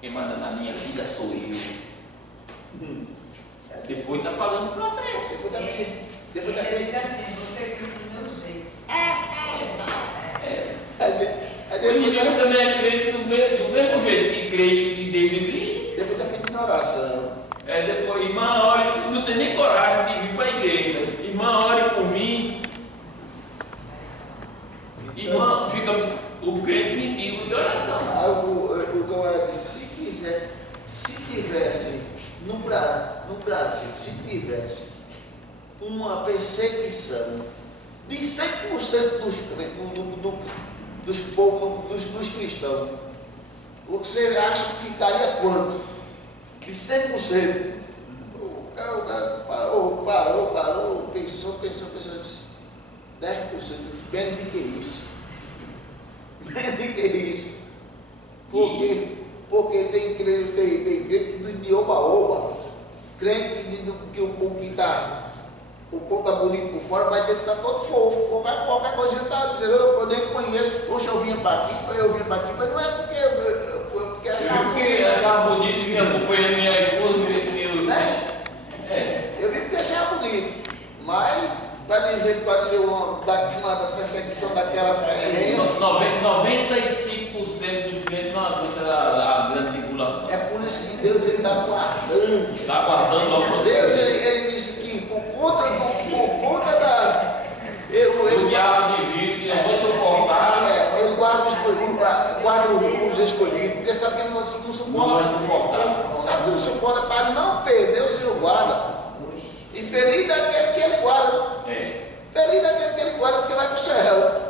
Quem manda na minha vida sou eu. Depois está pagando o processo. Depois da Ele diz assim, você viu do meu jeito. Aí O inimigo também é crente do mesmo jeito que crê que Deus existe. depois está pedindo oração. Depois, irmã, ore, não tem nem coragem de vir para a igreja. Irmã, ore por mim. Irmã, fica o crente mendigo de oração. O camarada disse, se tivesse no Brasil, se tivesse uma perseguição de 100% dos povos, dos cristãos, você acha que ficaria quanto? De 100%. O cara parou, pensou, disse 10%, disse, menos do que isso. Menos do que isso. Porque tem crente de oba-oba, crente que o povo está bonito por fora, mas dentro está todo fofo. Qualquer coisa está dizendo, eu nem conheço, hoje eu vim para aqui, mas não é porque achava bonito e vinha acompanhando minha esposa, eu vim porque achava bonito, mas para dizer uma perseguição daquela 95% dos crentes não aguentam a grande tribulação. é por isso que Deus está guardando. Está guardando logo. Deus ele disse que por conta da O diabo divide, que não vou suportar. ele guarda os escolhidos, porque sabe que ele não suporta. Não vai suportar. Sabe que não suporta para não perder o seu guarda. E feliz daquele que ele guarda. Feliz daquele que ele guarda, porque vai para o céu.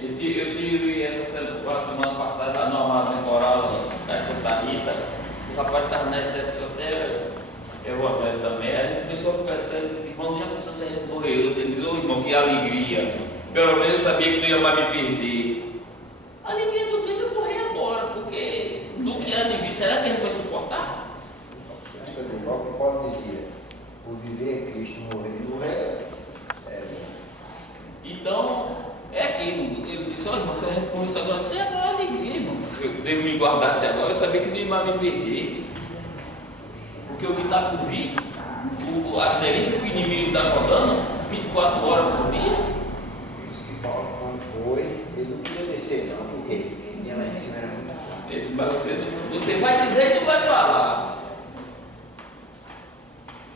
Eu tive essa semana passada lá no armazém coral da Santa Rita. O rapaz estava na recepção até evangélico também. Aí a pessoa conversando e disse, irmão, já pensou se a gente morreu? Ele disse, irmão, que alegria. Pelo menos eu sabia que não ia mais me perder. A alegria do crente é morrer agora, porque do que há de vir, será que a gente vai suportar? Igual que Paulo dizia, o viver é Cristo, morrer é. Então, é aquilo. Ele disse, irmão, se a gente morrer isso agora, você é uma alegria, irmão. Eu devo me guardasse agora, eu sabia que não ia mais me perder. Porque o que está por vir, a delícia que o inimigo está rodando, 24 horas por dia. Por isso que Paulo, quando foi, ele não podia descer, não, porque quem lá em cima era muito forte. Esse, mas você vai dizer e não vai falar.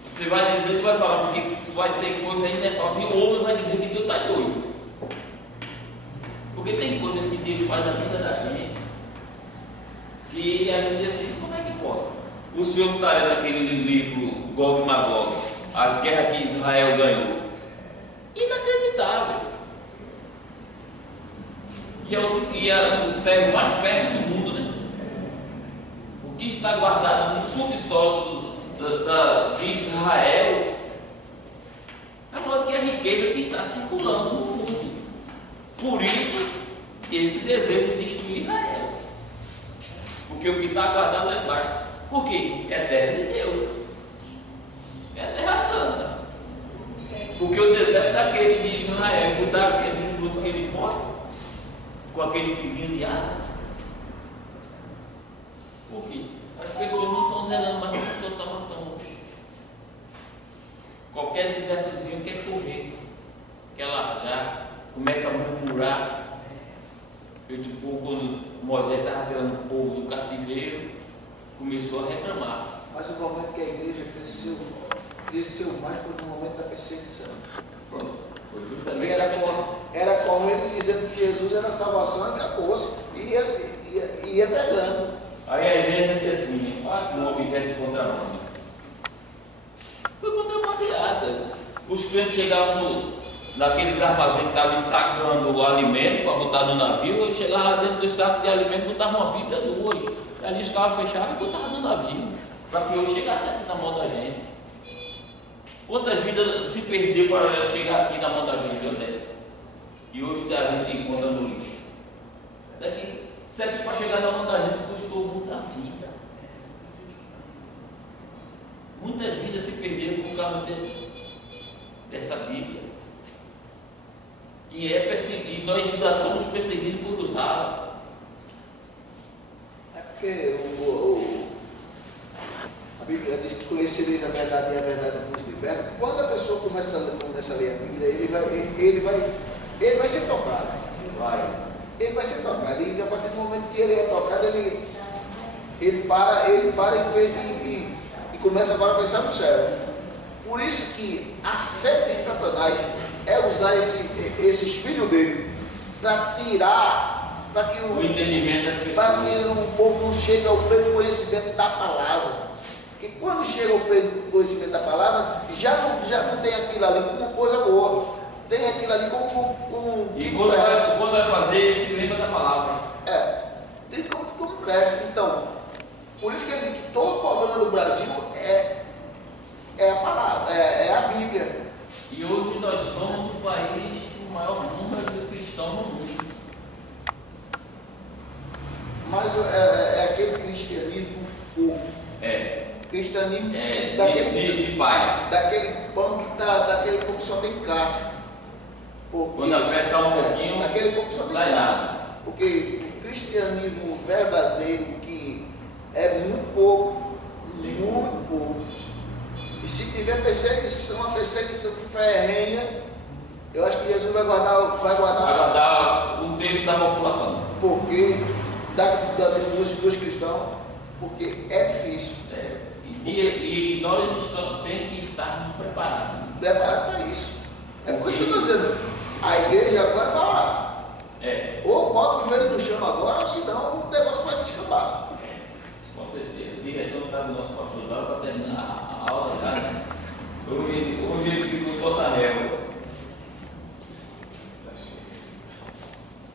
Você vai dizer e não vai falar, porque vai ser coisa ainda é fácil. E o homem vai dizer que tu está doido. Porque tem coisas que Deus faz na vida da gente que a gente diz assim, como é que pode? O senhor está lendo aquele livro Gog e Magog, as guerras que Israel ganhou. Inacreditável. E é o terreno mais fértil do mundo, né? O que está guardado no subsolo de Israel é maior que a riqueza que está circulando no mundo. Por isso, esse desejo de destruir Israel. Porque o que está guardado lá embaixo. Por quê? É terra de Deus. É terra santa. Porque o deserto daquele de Israel, que dá aquele fruto que eles morrem, com aqueles pinguinhos de água. Por quê? As pessoas não estão zelando mais pela sua salvação hoje. Qualquer desertozinho quer correr, quer largar, começa a murmurar. Feito um pouco quando Moisés estava tirando o povo do cativeiro, começou a reclamar. Mas o momento que a igreja cresceu mais foi no momento da perseguição. Pronto, foi E justamente era correndo dizendo que Jesus era a salvação e acabou-se. E ia pregando. Aí a igreja diz assim, faz um objeto de contrabando. Foi contrabandeada. Os clientes chegavam naqueles armazéns que estavam sacando o alimento para botar no navio, eles chegavam lá dentro do saco de alimento e botavam uma Bíblia do hoje. E ali os carros fechavam e botavam no navio, para que hoje chegasse aqui na mão da gente. Quantas vidas se perdeu para chegar aqui na mão da gente, eu dessa? E hoje a gente encontra no lixo. Isso aqui para chegar na mão da gente custou muita vida. Muitas vidas se perderam por causa dessa Bíblia. E nós ainda somos perseguidos por usá-la. É porque a Bíblia diz que conhecereis a verdade e a verdade vos liberta. Quando a pessoa começa a ler a Bíblia, ele vai ser tocado. Ele vai ser tocado. E a partir do momento que ele é tocado, ele para e começa agora a pensar no céu. Por isso que a sede de Satanás é usar esses filhos dele para tirar, para que O entendimento das pessoas. para que o povo não chegue ao pleno conhecimento da palavra. Porque quando chega ao pleno conhecimento da palavra, já não tem aquilo ali como uma coisa boa. Tem aquilo ali como E quando vai fazer, ele se lembra da palavra. tem como presta. Então, por isso que ele diz que todo problema do Brasil é a palavra, é a Bíblia. E hoje nós somos o país com o maior número de cristãos no mundo. Mas é aquele cristianismo fofo. Cristianismo De pai. daquele pão daquele pão que só tem casca. Quando apertar um pouquinho, daquele pão que só tem sai casca. nada. Porque o cristianismo verdadeiro, que é muito pouco, muito pouco. E se tiver perseguição, uma perseguição ferrenha, eu acho que Jesus vai guardar um terço da população. porque dos cristãos, porque é difícil. E nós temos que estarmos preparados. Preparado para isso. É por isso que eu estou dizendo, a igreja agora vai orar. Ou bota o joelho no chão agora, ou senão o negócio vai descambar. Com certeza. A direção está do nosso pastor para terminar.